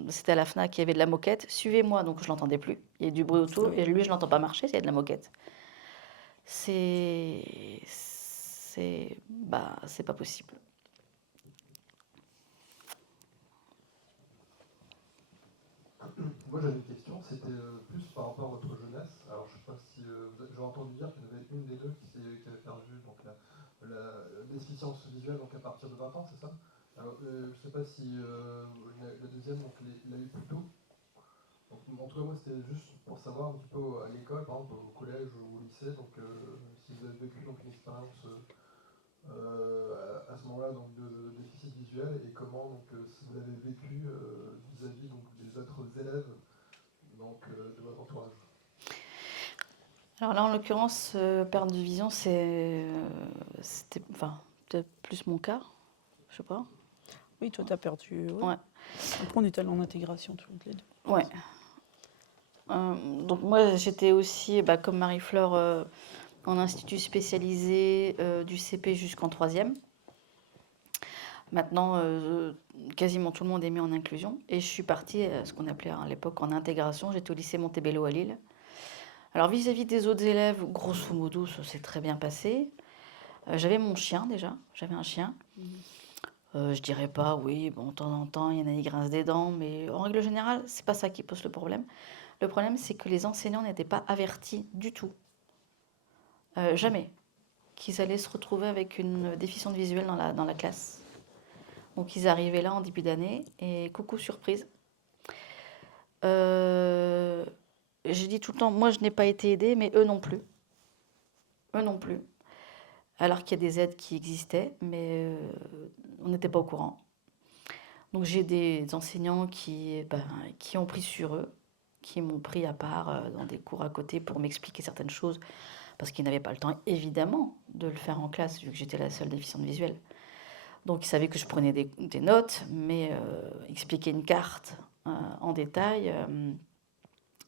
c'était à la FNAC, il y avait de la moquette. Suivez-moi, donc je l'entendais plus. Il y a du bruit autour et lui, je l'entends pas marcher, il y a de la moquette. C'est pas possible. Moi j'avais une question, c'était plus par rapport à votre jeunesse. Alors je sais pas si j'ai entendu dire qu'il y en avait une des deux qui avait perdu donc, la déficience visuelle donc à partir de 20 ans, c'est ça? Alors je sais pas si la deuxième donc l'a eu plus tôt. Donc, en tout cas moi c'était juste pour savoir un petit peu à l'école, par exemple au collège ou au lycée, donc si vous avez vécu donc, une expérience à ce moment-là donc de déficit visuel et comment donc si vous l'avez vécu vis-à-vis donc des autres élèves donc de votre entourage. Alors Alors là, en l'occurrence, perte de vision, c'était enfin, peut-être plus mon cas, je sais pas. Oui, toi, tu as perdu. Ouais. Ouais. Après, on est allé en intégration toutes les deux. Ouais. Donc moi, j'étais aussi, comme Marie-Flore, en institut spécialisé du CP jusqu'en 3e. Maintenant, quasiment tout le monde est mis en inclusion. Et je suis partie, ce qu'on appelait à l'époque en intégration. J'étais au lycée Montebello à Lille. Alors vis-à-vis des autres élèves, grosso modo, ça s'est très bien passé. J'avais mon chien déjà, j'avais un chien. Je dirais pas, oui, bon, de temps en temps, il y en a qui grincent des dents, mais en règle générale, c'est pas ça qui pose le problème. Le problème, c'est que les enseignants n'étaient pas avertis du tout, jamais, qu'ils allaient se retrouver avec une déficience visuelle dans la classe. Donc ils arrivaient là en début d'année, et coucou surprise. J'ai dit tout le temps, moi je n'ai pas été aidée, mais eux non plus. Eux non plus. Alors qu'il y a des aides qui existaient, mais on n'était pas au courant. Donc j'ai des enseignants qui ont pris sur eux, qui m'ont pris à part dans des cours à côté pour m'expliquer certaines choses, parce qu'ils n'avaient pas le temps, évidemment, de le faire en classe, vu que j'étais la seule déficiente visuelle. Donc ils savaient que je prenais des notes, mais expliquer une carte en détail...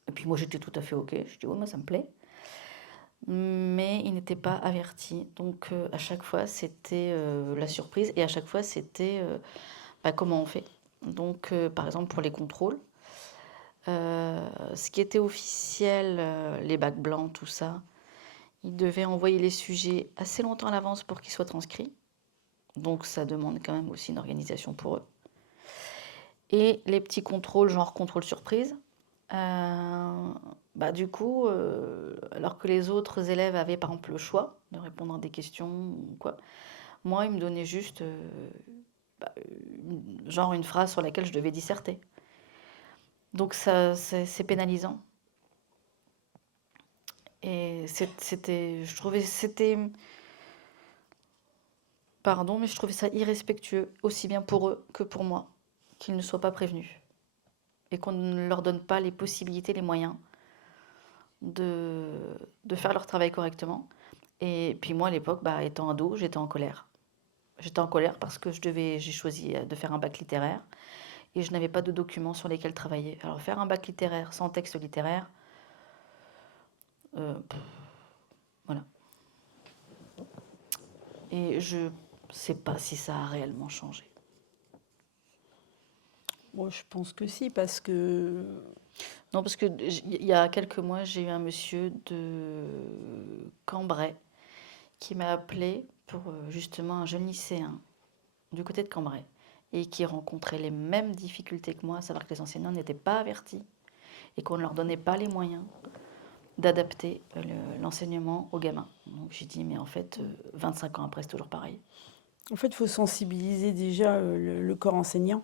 Et puis moi j'étais tout à fait ok, je dis oh moi ça me plaît. Mais ils n'étaient pas avertis. Donc à chaque fois c'était la surprise et à chaque fois c'était comment on fait. Donc par exemple pour les contrôles, ce qui était officiel, les bacs blancs, tout ça, ils devaient envoyer les sujets assez longtemps à l'avance pour qu'ils soient transcrits. Donc ça demande quand même aussi une organisation pour eux. Et les petits contrôles, genre contrôle surprise, du coup, alors que les autres élèves avaient par exemple le choix de répondre à des questions ou quoi, moi, ils me donnaient juste genre une phrase sur laquelle je devais disserter. Donc ça, c'est pénalisant. Et je trouvais ça irrespectueux, aussi bien pour eux que pour moi, qu'ils ne soient pas prévenus. Et qu'on ne leur donne pas les possibilités, les moyens de faire leur travail correctement. Et puis moi, à l'époque, étant ado, j'étais en colère. J'étais en colère parce que j'ai choisi de faire un bac littéraire et je n'avais pas de documents sur lesquels travailler. Alors faire un bac littéraire sans texte littéraire, voilà. Et je ne sais pas si ça a réellement changé. Moi, je pense que si, parce que... Non, parce que il y a quelques mois, j'ai eu un monsieur de Cambrai qui m'a appelé pour justement un jeune lycéen du côté de Cambrai et qui rencontrait les mêmes difficultés que moi, à savoir que les enseignants n'étaient pas avertis et qu'on ne leur donnait pas les moyens d'adapter l'enseignement aux gamins. Donc j'ai dit, mais en fait, 25 ans après, c'est toujours pareil. En fait, il faut sensibiliser déjà le corps enseignant,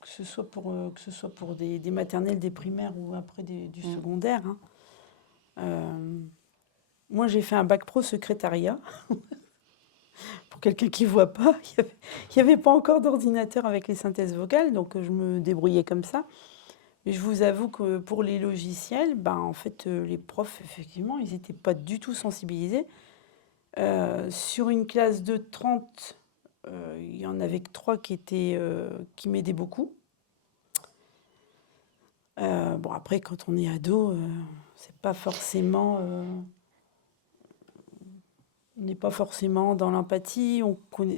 que ce soit pour des maternelles, des primaires ou après du secondaire. Moi, j'ai fait un bac pro secrétariat. Pour quelqu'un qui ne voit pas, il n'y avait pas encore d'ordinateur avec les synthèses vocales, donc je me débrouillais comme ça. Mais je vous avoue que pour les logiciels, en fait, les profs, effectivement, ils n'étaient pas du tout sensibilisés. Sur une classe de 30, il y en avait que 3 qui m'aidaient beaucoup. Après, quand on est ado, c'est pas forcément... on n'est pas forcément dans l'empathie,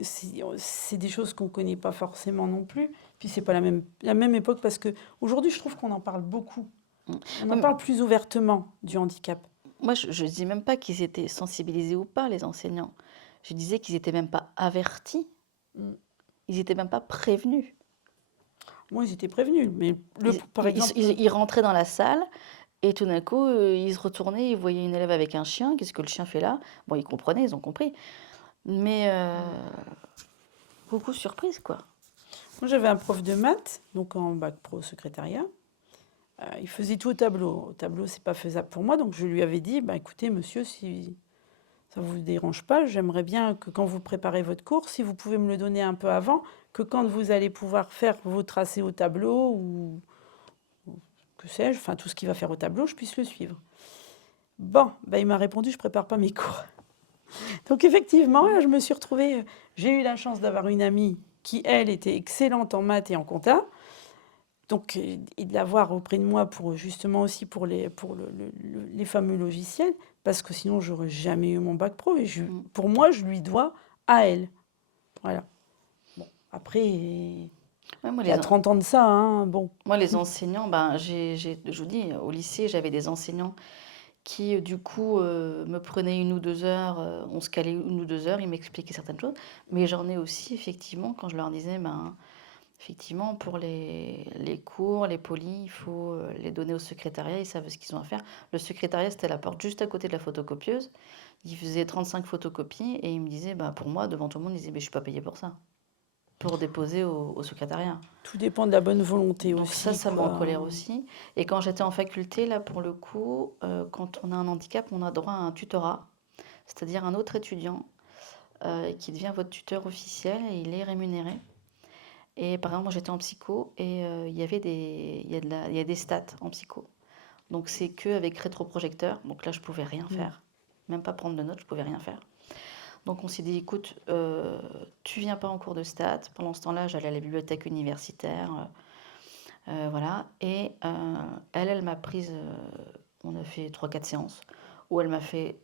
c'est des choses qu'on ne connaît pas forcément non plus. Puis c'est pas la même époque, parce qu'aujourd'hui, je trouve qu'on en parle beaucoup. On en parle plus ouvertement du handicap. Moi, je ne dis même pas qu'ils étaient sensibilisés ou pas, les enseignants. Je disais qu'ils n'étaient même pas avertis. Ils n'étaient même pas prévenus. Moi, ils étaient prévenus. Mais par exemple... Ils rentraient dans la salle et tout d'un coup, ils se retournaient, ils voyaient une élève avec un chien. Qu'est-ce que le chien fait là? Bon, ils comprenaient, ils ont compris. Mais beaucoup de surprises, quoi. Moi, j'avais un prof de maths, donc en bac pro secrétariat. Il faisait tout au tableau. Au tableau, c'est pas faisable pour moi, donc je lui avais dit, écoutez, monsieur, si ça vous dérange pas, j'aimerais bien que quand vous préparez votre cours, si vous pouvez me le donner un peu avant, que quand vous allez pouvoir faire vos tracés au tableau ou que sais-je, enfin tout ce qu'il va faire au tableau, je puisse le suivre. Bon, ben, il m'a répondu, je prépare pas mes cours. Donc effectivement, là, je me suis retrouvée, j'ai eu la chance d'avoir une amie qui, elle, était excellente en maths et en compta. Donc, et de l'avoir auprès de moi pour justement aussi pour les fameux logiciels, parce que sinon, j'aurais jamais eu mon bac pro. Et pour moi, je lui dois à elle. Voilà. Bon, après, il Ouais, moi, y a 30 ans de ça, hein, bon. moi, les enseignants, ben, je vous dis, au lycée, j'avais des enseignants qui, du coup, me prenaient 1 ou 2 heures, on se calait 1 ou 2 heures, ils m'expliquaient certaines choses. Mais j'en ai aussi, effectivement, quand je leur disais, ben, effectivement, pour les cours, les polis, il faut les donner au secrétariat, ils savent ce qu'ils ont à faire. Le secrétariat, c'était la porte juste à côté de la photocopieuse. Ils faisaient 35 photocopies et ils me disaient, bah, pour moi, devant tout le monde, ils disaient, mais je suis pas payé pour ça, pour déposer au secrétariat. Tout dépend de la bonne volonté Donc aussi, ça me quoi. rend en colère aussi. Et quand j'étais en faculté, là, pour le coup, quand on a un handicap, on a droit à un tutorat, c'est-à-dire un autre étudiant qui devient votre tuteur officiel et il est rémunéré. Et par exemple, moi j'étais en psycho et il y a des stats en psycho. Donc c'est que avec rétroprojecteur. Donc là, je pouvais rien faire, même pas prendre de notes, je pouvais rien faire. Donc on s'est dit, écoute, tu viens pas en cours de stats. Pendant ce temps-là, j'allais à la bibliothèque universitaire, voilà. Et elle m'a prise. On a fait 3-4 séances où elle m'a fait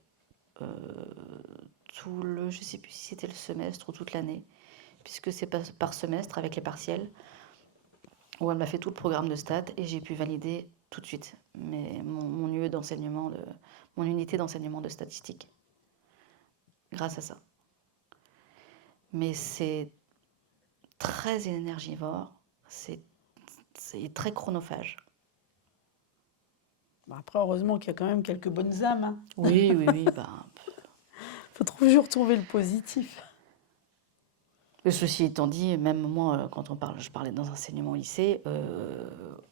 je sais plus si c'était le semestre ou toute l'année, puisque c'est par semestre avec les partiels, où elle m'a fait tout le programme de stats et j'ai pu valider tout de suite mon unité d'enseignement de statistiques grâce à ça. Mais c'est très énergivore, c'est très chronophage. Bon, après, heureusement qu'il y a quand même quelques bonnes âmes, hein. Oui, bah, Faut toujours trouver le positif. mais ceci étant dit, même moi, quand je parlais dans un enseignement au lycée,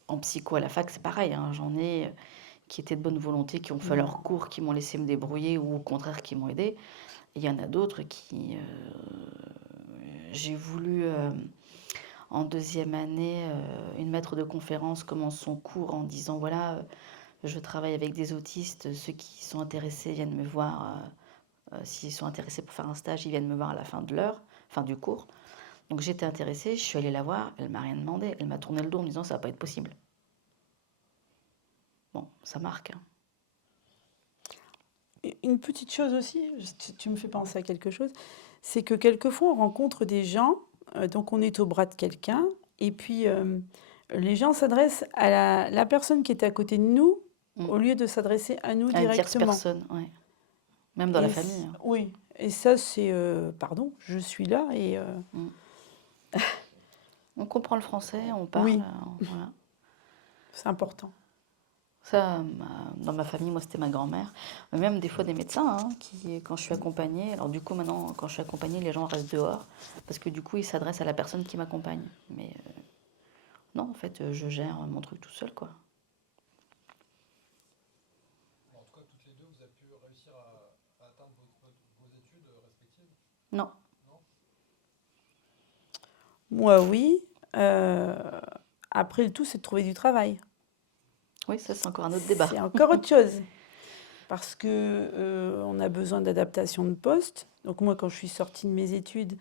en psycho à la fac, c'est pareil, hein, j'en ai qui étaient de bonne volonté, qui ont fait leur cours, qui m'ont laissé me débrouiller ou au contraire qui m'ont aidé. Il y en a d'autres qui... j'ai voulu, en 2e année, une maître de conférence commence son cours en disant, voilà, je travaille avec des autistes, ceux qui sont intéressés viennent me voir, s'ils sont intéressés pour faire un stage, ils viennent me voir à la fin du cours. Donc j'étais intéressée, je suis allée la voir, elle m'a rien demandé, elle m'a tourné le dos en me disant, ça va pas être possible. Bon, ça marque, hein. Une petite chose aussi, tu me fais penser à quelque chose, c'est que quelquefois on rencontre des gens, donc on est au bras de quelqu'un, et puis les gens s'adressent à la personne qui est à côté de nous, au lieu de s'adresser à nous À une tierce directement. personne, ouais. Même dans la Et famille, hein. Oui, et ça c'est, pardon, je suis là et On comprend le français, on parle, oui, voilà. c'est important. Ça, dans ma famille, moi, c'était ma grand-mère. Mais même des fois des médecins, hein, qui, quand je suis accompagnée, alors du coup, maintenant, quand je suis accompagnée, les gens restent dehors, parce que du coup, ils s'adressent à la personne qui m'accompagne. Mais non, en fait, je gère mon truc tout seul, quoi. En tout cas, toutes les deux, vous avez pu réussir à atteindre vos études respectives? Non. Moi oui, après le tout c'est de trouver du travail. Oui, ça, c'est encore un autre débat. C'est encore autre chose. Parce que on a besoin d'adaptation de poste. Donc moi, quand je suis sortie de mes études,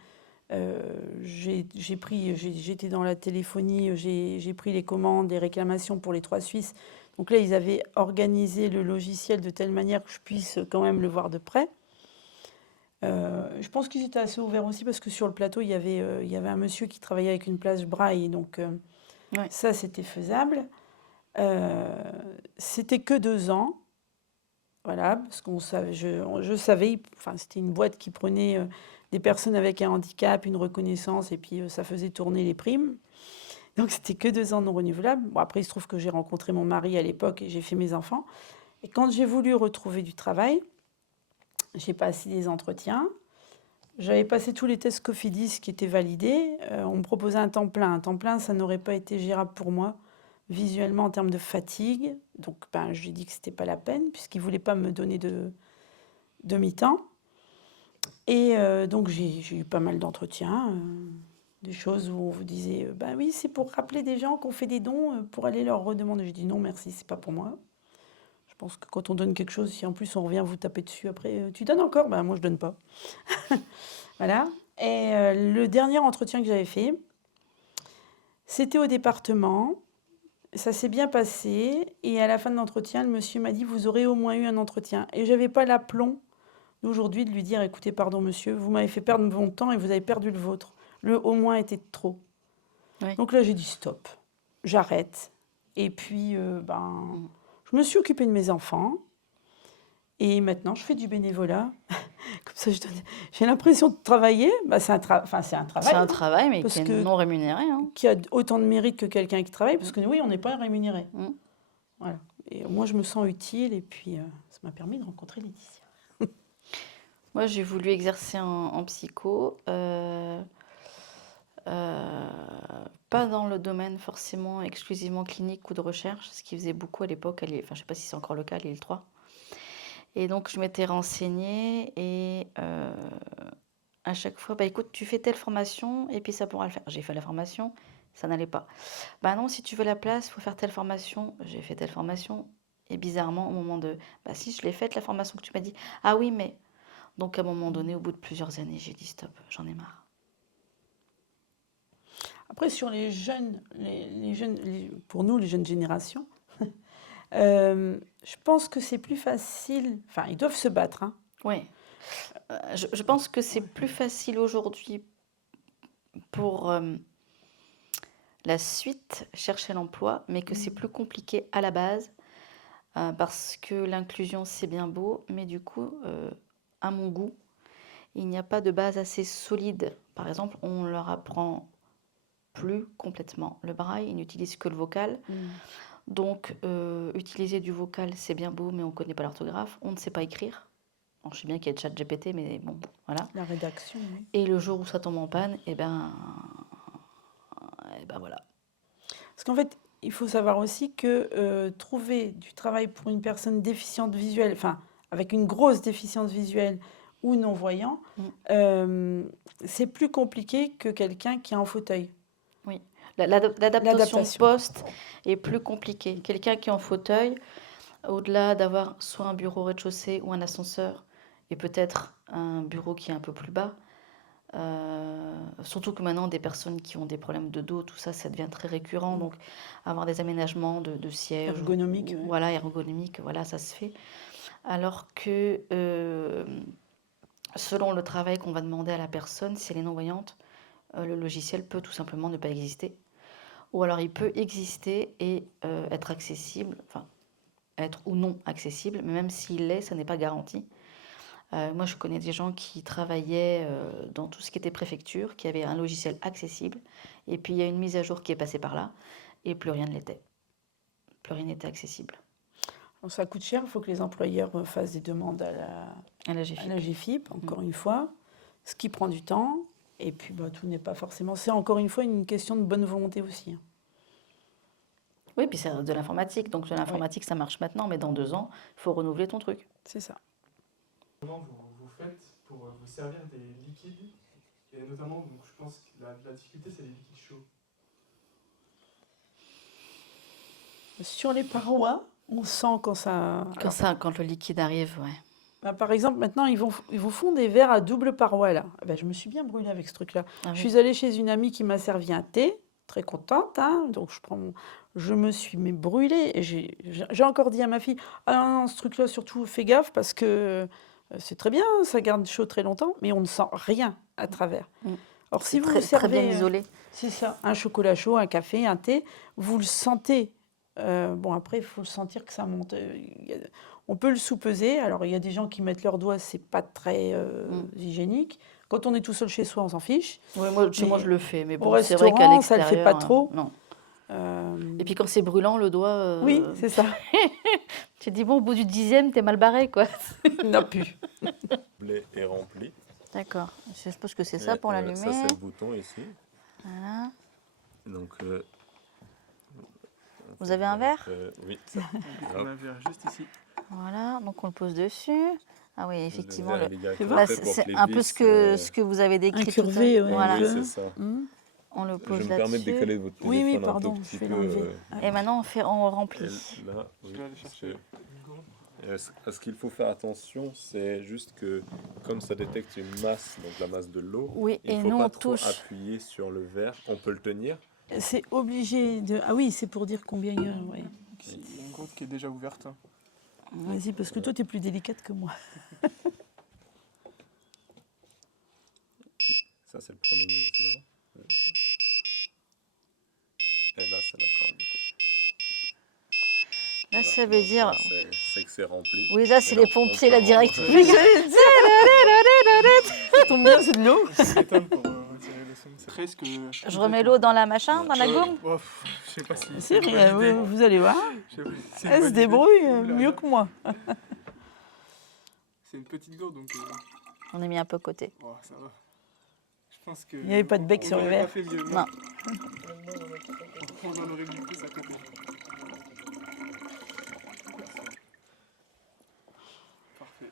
j'étais dans la téléphonie, j'ai pris les commandes, les réclamations pour les 3 Suisses. Donc là, ils avaient organisé le logiciel de telle manière que je puisse quand même le voir de près. Je pense qu'ils étaient assez ouverts aussi parce que sur le plateau, il y avait un monsieur qui travaillait avec une plage braille. Donc Ouais. ça, c'était faisable. C'était que 2 ans. Voilà, parce qu'on savait, je savais, enfin, c'était une boîte qui prenait des personnes avec un handicap, une reconnaissance, et puis ça faisait tourner les primes. Donc c'était que 2 ans non renouvelables. Bon, après, il se trouve que j'ai rencontré mon mari à l'époque et j'ai fait mes enfants. Et quand j'ai voulu retrouver du travail, j'ai passé des entretiens. J'avais passé tous les tests Cofidis qui étaient validés. On me proposait un temps plein. Un temps plein, ça n'aurait pas été gérable pour moi, visuellement en termes de fatigue. Donc, je lui ai dit que c'était pas la peine, puisqu'il voulait pas me donner de mi-temps. Et donc, j'ai eu pas mal d'entretiens, des choses où on vous disait, oui, c'est pour rappeler des gens qui ont fait des dons pour aller leur redemander. J'ai dit non, merci, c'est pas pour moi. Je pense que quand on donne quelque chose, si en plus on revient vous taper dessus après, tu donnes encore? Ben, moi, je donne pas. Voilà. Et le dernier entretien que j'avais fait, c'était au département. Ça s'est bien passé. Et à la fin de l'entretien, le monsieur m'a dit, vous aurez au moins eu un entretien. Et je n'avais pas l'aplomb d'aujourd'hui de lui dire, écoutez, pardon monsieur, vous m'avez fait perdre mon temps et vous avez perdu le vôtre. Le au moins était de trop. Oui. Donc là, j'ai dit stop, j'arrête. Et puis, je me suis occupée de mes enfants. Et maintenant, je fais du bénévolat. Comme ça, j'ai l'impression de travailler. Bah, c'est un travail. C'est un travail, mais parce qui est que- non rémunéré. Hein. qui a autant de mérite que quelqu'un qui travaille. Parce que oui, on n'est pas rémunéré. Mm. Voilà. Et moi, je me sens utile. Et puis, ça m'a permis de rencontrer Laetitia. Moi, j'ai voulu exercer en psycho. Pas dans le domaine forcément exclusivement clinique ou de recherche, ce qui faisait beaucoup à l'époque, enfin je ne sais pas si c'est encore le cas à Lille 3. Et donc je m'étais renseignée et à chaque fois, bah écoute, tu fais telle formation et puis ça pourra le faire. J'ai fait la formation, ça n'allait pas. Bah non, si tu veux la place, il faut faire telle formation. J'ai fait telle formation et bizarrement au moment de, bah si je l'ai faite la formation que tu m'as dit, ah oui mais, donc à un moment donné, au bout de plusieurs années, j'ai dit stop, j'en ai marre. Après, sur les jeunes, pour nous, les jeunes générations, je pense que c'est plus facile. Enfin, ils doivent se battre. Hein. Oui. Je pense que c'est plus facile aujourd'hui pour la suite, chercher l'emploi, mais que c'est plus compliqué à la base parce que l'inclusion, c'est bien beau, mais du coup, à mon goût, il n'y a pas de base assez solide. Par exemple, on leur apprend plus complètement le braille, ils n'utilisent que le vocal. Donc, utiliser du vocal, c'est bien beau, mais on ne connaît pas l'orthographe, on ne sait pas écrire. Bon, je sais bien qu'il y a le chat GPT, mais bon, voilà. La rédaction, oui. Et le jour où ça tombe en panne, eh ben voilà. Parce qu'en fait, il faut savoir aussi que trouver du travail pour une personne déficiente visuelle, enfin, avec une grosse déficience visuelle ou non-voyant, c'est plus compliqué que quelqu'un qui est en fauteuil. Oui, l'adaptation L'adaptation. poste est plus compliquée. Quelqu'un qui est en fauteuil, au-delà d'avoir soit un bureau au rez-de-chaussée ou un ascenseur, et peut-être un bureau qui est un peu plus bas, surtout que maintenant, des personnes qui ont des problèmes de dos, tout ça, ça devient très récurrent. Donc, avoir des aménagements de sièges, Ergonomique, ouais. voilà, ergonomique, voilà, ça se fait. Alors que, selon le travail qu'on va demander à la personne, si elle est non-voyante, le logiciel peut tout simplement ne pas exister. Ou alors, il peut exister et être accessible, enfin, être ou non accessible, mais même s'il l'est, ça n'est pas garanti. Moi, je connais des gens qui travaillaient dans tout ce qui était préfecture, qui avaient un logiciel accessible, et puis il y a une mise à jour qui est passée par là, et plus rien ne l'était. Plus rien n'était accessible. Donc, ça coûte cher, il faut que les employeurs fassent des demandes à la GFIP. À la GFIP, encore une fois, ce qui prend du temps, et puis tout n'est pas forcément... C'est encore une fois une question de bonne volonté aussi. Hein. Oui, puis c'est de l'informatique, donc de l'informatique, ça marche maintenant, mais dans 2 ans, il faut renouveler ton truc. C'est ça. Comment vous faites pour vous servir des liquides, et notamment, donc, je pense que la difficulté, c'est les liquides chauds. Sur les parois, on sent quand ça... Quand le liquide arrive, ouais. Bah, par exemple, maintenant, ils vous font des verres à double paroi, là. Bah, je me suis bien brûlée avec ce truc-là. Ah, Je suis allée chez une amie qui m'a servi un thé, très contente, hein, donc je me suis brûlée. Et j'ai encore dit à ma fille, ah non, ce truc-là, surtout, fais gaffe, parce que c'est très bien, ça garde chaud très longtemps, mais on ne sent rien à travers. Alors, si vous servez... Très bien isolé. C'est ça, un chocolat chaud, un café, un thé, vous le sentez. Bon, après, il faut sentir que ça monte. On peut le sous-peser. Alors, il y a des gens qui mettent leurs doigts, c'est pas très hygiénique. Quand on est tout seul chez soi, on s'en fiche. Ouais, moi, je le fais, mais bon, au c'est vrai qu'à restaurant, ça l'extérieur... le fait pas trop. Non. Et puis quand c'est brûlant, le doigt... Oui, c'est ça. Tu te dis, bon, au bout du 10e, t'es mal barré, quoi. Non plus. Le blé est rempli. D'accord. Je suppose que c'est ça pour l'allumer. Ça, c'est le bouton ici. Voilà. Donc, Vous avez un verre oui. On a un verre juste ici. Voilà, donc on le pose dessus. Ah oui, effectivement, c'est un peu ce que vous avez décrit tout à Incurvé, l'heure. ouais. Voilà. Oui, c'est ça. On le Je pose me permets de là-dessus. décaler votre Oui, téléphone pardon, un tout je petit vais peu. l'enlever. Et maintenant, on remplit. Là, oui, Je vais aller chercher monsieur. une gourde. Ce qu'il faut faire attention, c'est juste que comme ça détecte une masse, donc la masse de l'eau, Oui, il et ne faut nous, pas on trop touche. appuyer sur le verre. On peut le tenir. C'est obligé de. Ah oui, c'est pour dire combien il y a. Ouais. Il y a une grotte qui est déjà ouverte. Hein. Vas-y, parce que toi, tu es plus délicate que moi. Ça, c'est le premier niveau. c'est marrant. Et là, c'est la fin. du coup. Là, Voilà. ça veut Donc, dire. là, c'est que c'est rempli. Oui, là, c'est Et les donc, on pompiers, peut là, direct. rendre- Oui, j'allais le dire. Ça tombe bien, c'est de l'eau. Je m'étonne pour retirer le son. C'est presque. Je remets l'eau dans la machin, dans la gourde. Je sais pas si. C'est une bonne rien, idée. vous allez voir. Je sais pas si c'est une Elle se bonne idée. débrouille Oula, mieux que moi. C'est une petite gourde donc. On est mis un peu à côté. Oh, ça va. Je pense que. Il n'y avait pas de bec on sur le aurait verre. pas fait mieux. Non. On en aurait mis plus à côté. Parfait.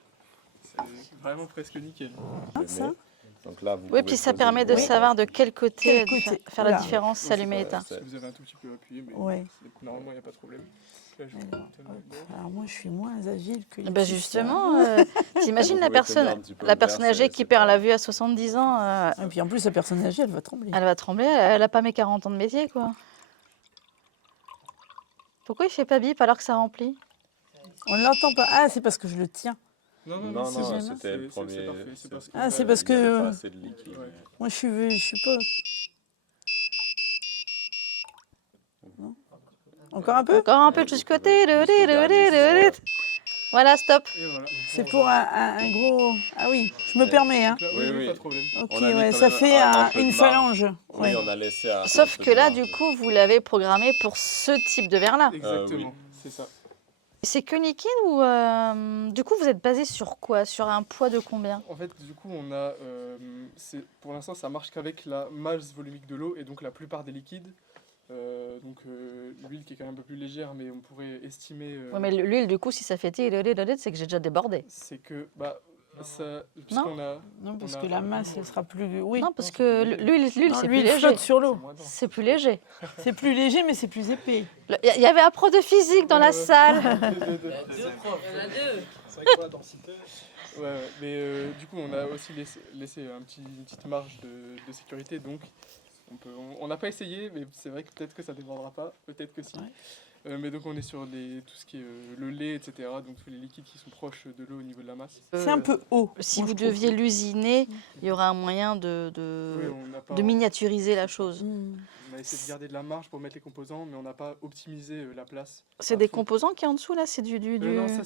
C'est vraiment presque nickel. Ça. Donc là, vous Oui, pouvez puis ça poser permet le de verre. savoir de quel côté, Quel côté. faire la Voilà. différence, s'allumer, Ouais, éteint. Si vous avez un tout petit peu appuyé, mais Ouais. normalement il n'y a pas de problème. Là, je vais Alors, tenir le bord. Alors moi, je suis moins agile que les Bah petits justement, t'imagines Vous la pouvez tenir un personne, petit peu la le personne verre, âgée c'est qui perd pas- la vue à 70 ans, frères. Et puis en plus, la personne âgée, elle va trembler. elle va trembler, elle n'a pas mes 40 ans de métier, quoi. Pourquoi il fait pas bip alors que ça remplit? On ne l'entend pas. Ah, c'est parce que je le tiens. Non, Non, c'est non, bon, c'était le c'est premier. parfait. C'est parce que. Ah, c'est parce Il y avait que- pas assez de liquide. Ouais. Moi, je suis pas. Non. Encore un peu. Encore un peu de juste côté. Jusqu'au dernier, Voilà, stop. Et voilà. C'est pour un gros. Ah oui, je me permets. Hein. Donc là, Oui, oui, oui. pas de problème. Ok, On a mis ouais, quand ça même fait un peu de une marge. phalange. Oui, Ouais. on a laissé un Sauf peu que de là, marge. du coup, vous l'avez programmé pour ce type de verre-là. Exactement, oui. c'est ça. C'est que liquide ou du coup vous êtes basé sur quoi? Sur un poids de combien? En fait, du coup, on a. Pour l'instant, ça marche qu'avec la masse volumique de l'eau et donc la plupart des liquides. L'huile qui est quand même un peu plus légère, mais on pourrait estimer. Ouais, mais l'huile, du coup, si ça fait c'est que j'ai déjà débordé. C'est que. Puisqu'on a. Non, parce On a- que la masse, elle sera plus. Oui. Non, parce Non, que c'est plus l'huile, Non, c'est plus l'huile léger. flotte sur C'est l'eau. moins dense. C'est plus léger. C'est plus léger, mais c'est plus épais. Il y avait un prof de physique dans la Ouais. salle. C'est vrai que pour la densité. Ouais, mais du coup, on a aussi laissé une petite marge de sécurité, donc on n'a pas essayé, mais c'est vrai que peut-être que ça ne débordera pas, peut-être que si. Ouais. Mais donc on est sur tout ce qui est le lait, etc., donc tous les liquides qui sont proches de l'eau au niveau de la masse. C'est un peu haut. Si moi, vous je trouve. deviez l'usiner, il y aura un moyen de Oui, on n'a pas. de miniaturiser la chose. Hmm. On a essayé de garder de la marge pour mettre les composants, mais on n'a pas optimisé la place. C'est à des fond. composants qui est en dessous là, c'est du. Non, ça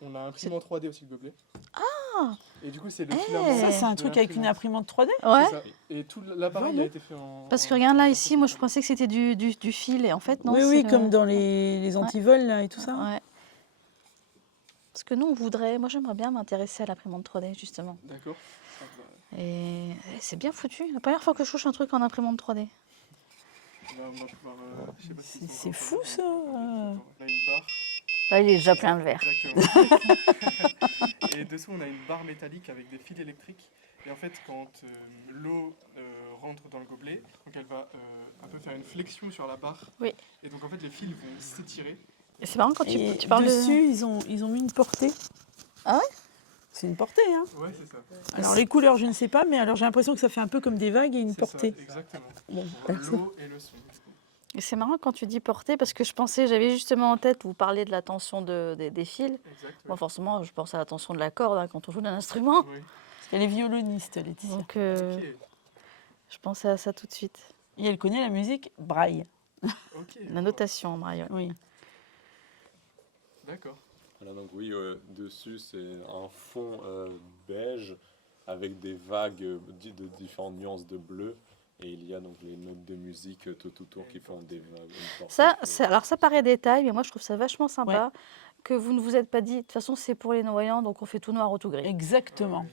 on a imprimé en 3D aussi le gobelet. Ah. Et du coup, c'est le Eh. filament. Ça, c'est un de truc avec une l'imprimante. imprimante 3D. Ouais. C'est ça. Et tout l'appareil a été fait en. Parce que regarde là ici, moi je pensais que c'était du fil et en fait non. Oui, c'est oui, le- comme dans les antivols là, et tout ça. Ouais. Parce que nous on voudrait, moi j'aimerais bien m'intéresser à l'imprimante 3D justement. D'accord. Ça va. Et c'est bien foutu. La première fois que je touche un truc en imprimante 3D. Là, on va pouvoir, je sais pas si C'est ils sont fou, encore ça. là, on a une barre. Là il est déjà plein le verre. Exactement. Et dessous, on a une barre métallique avec des fils électriques. Et en fait, quand l'eau rentre dans le gobelet, donc elle va un peu faire une flexion sur la barre. Oui. Et donc en fait, les fils vont s'étirer. Et c'est marrant quand Et tu parles dessus, ils ont mis une portée. Ah ouais? C'est une portée, hein. Ouais, c'est ça. Alors les couleurs, je ne sais pas, mais alors j'ai l'impression que ça fait un peu comme des vagues et une C'est ça, portée. exactement. Bon, Pour l'eau et le son. Et c'est marrant quand tu dis porter parce que j'avais justement en tête, vous parlez de la tension des fils. Exact. Moi forcément, je pense à la tension de la corde hein, quand on joue d'un instrument. Oui. Elle est violoniste, Laetitia. Donc Ok. je pensais à ça tout de suite. Et elle connaît la musique braille. Ok. La notation en braille. Oui. D'accord. Voilà, donc oui, dessus c'est un fond beige avec des vagues de différentes nuances de bleu. Et il y a donc les notes de musique tout autour qui font des vagues. Alors ça paraît détail, mais moi je trouve ça vachement sympa que vous ne vous êtes pas dit, de toute façon c'est pour les non-voyants, donc on fait tout noir ou tout gris. Exactement.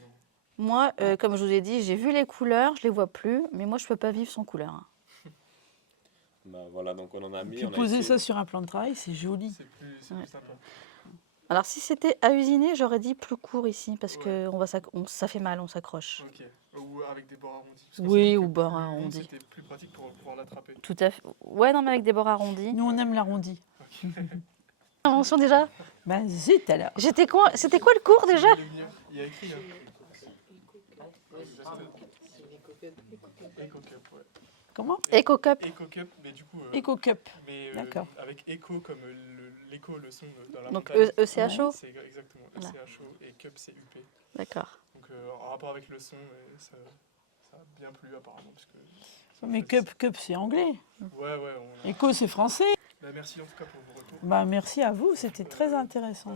Moi, comme je vous ai dit, j'ai vu les couleurs, je les vois plus, mais moi je peux pas vivre sans couleur. hein. Bah, voilà, donc on en a mis. Puis on a poser essayé- ça sur un plan de travail, c'est joli. C'est plus Ouais. sympa. Alors si c'était à usiner, j'aurais dit plus court ici, parce Ouais. que ça fait mal, on s'accroche. Ok. Ou avec des bords arrondis. Parce que Oui, c'était ou plus bords rond, arrondis. C'était plus pratique pour pouvoir l'attraper. Tout à fait. Ouais, non, mais avec des bords arrondis. Nous, on aime l'arrondi. Invention déjà. Ben zut alors. C'était quoi le cours déjà? Il y a écrit. EcoCup, ouais. Comment? EcoCup. EcoCup, mais du coup. EcoCup. Mais D'accord. avec écho comme l'écho, le son dans la Donc montagne. ECHO. C'est exactement Voilà. ECHO et Cup c'est UP. D'accord. Donc en rapport avec le son, et ça a bien plu apparemment. Puisque Mais cup c'est anglais. Ouais, Éco c'est français. Bah, merci en tout cas pour vos retours. Bah, merci à vous, c'était très intéressant.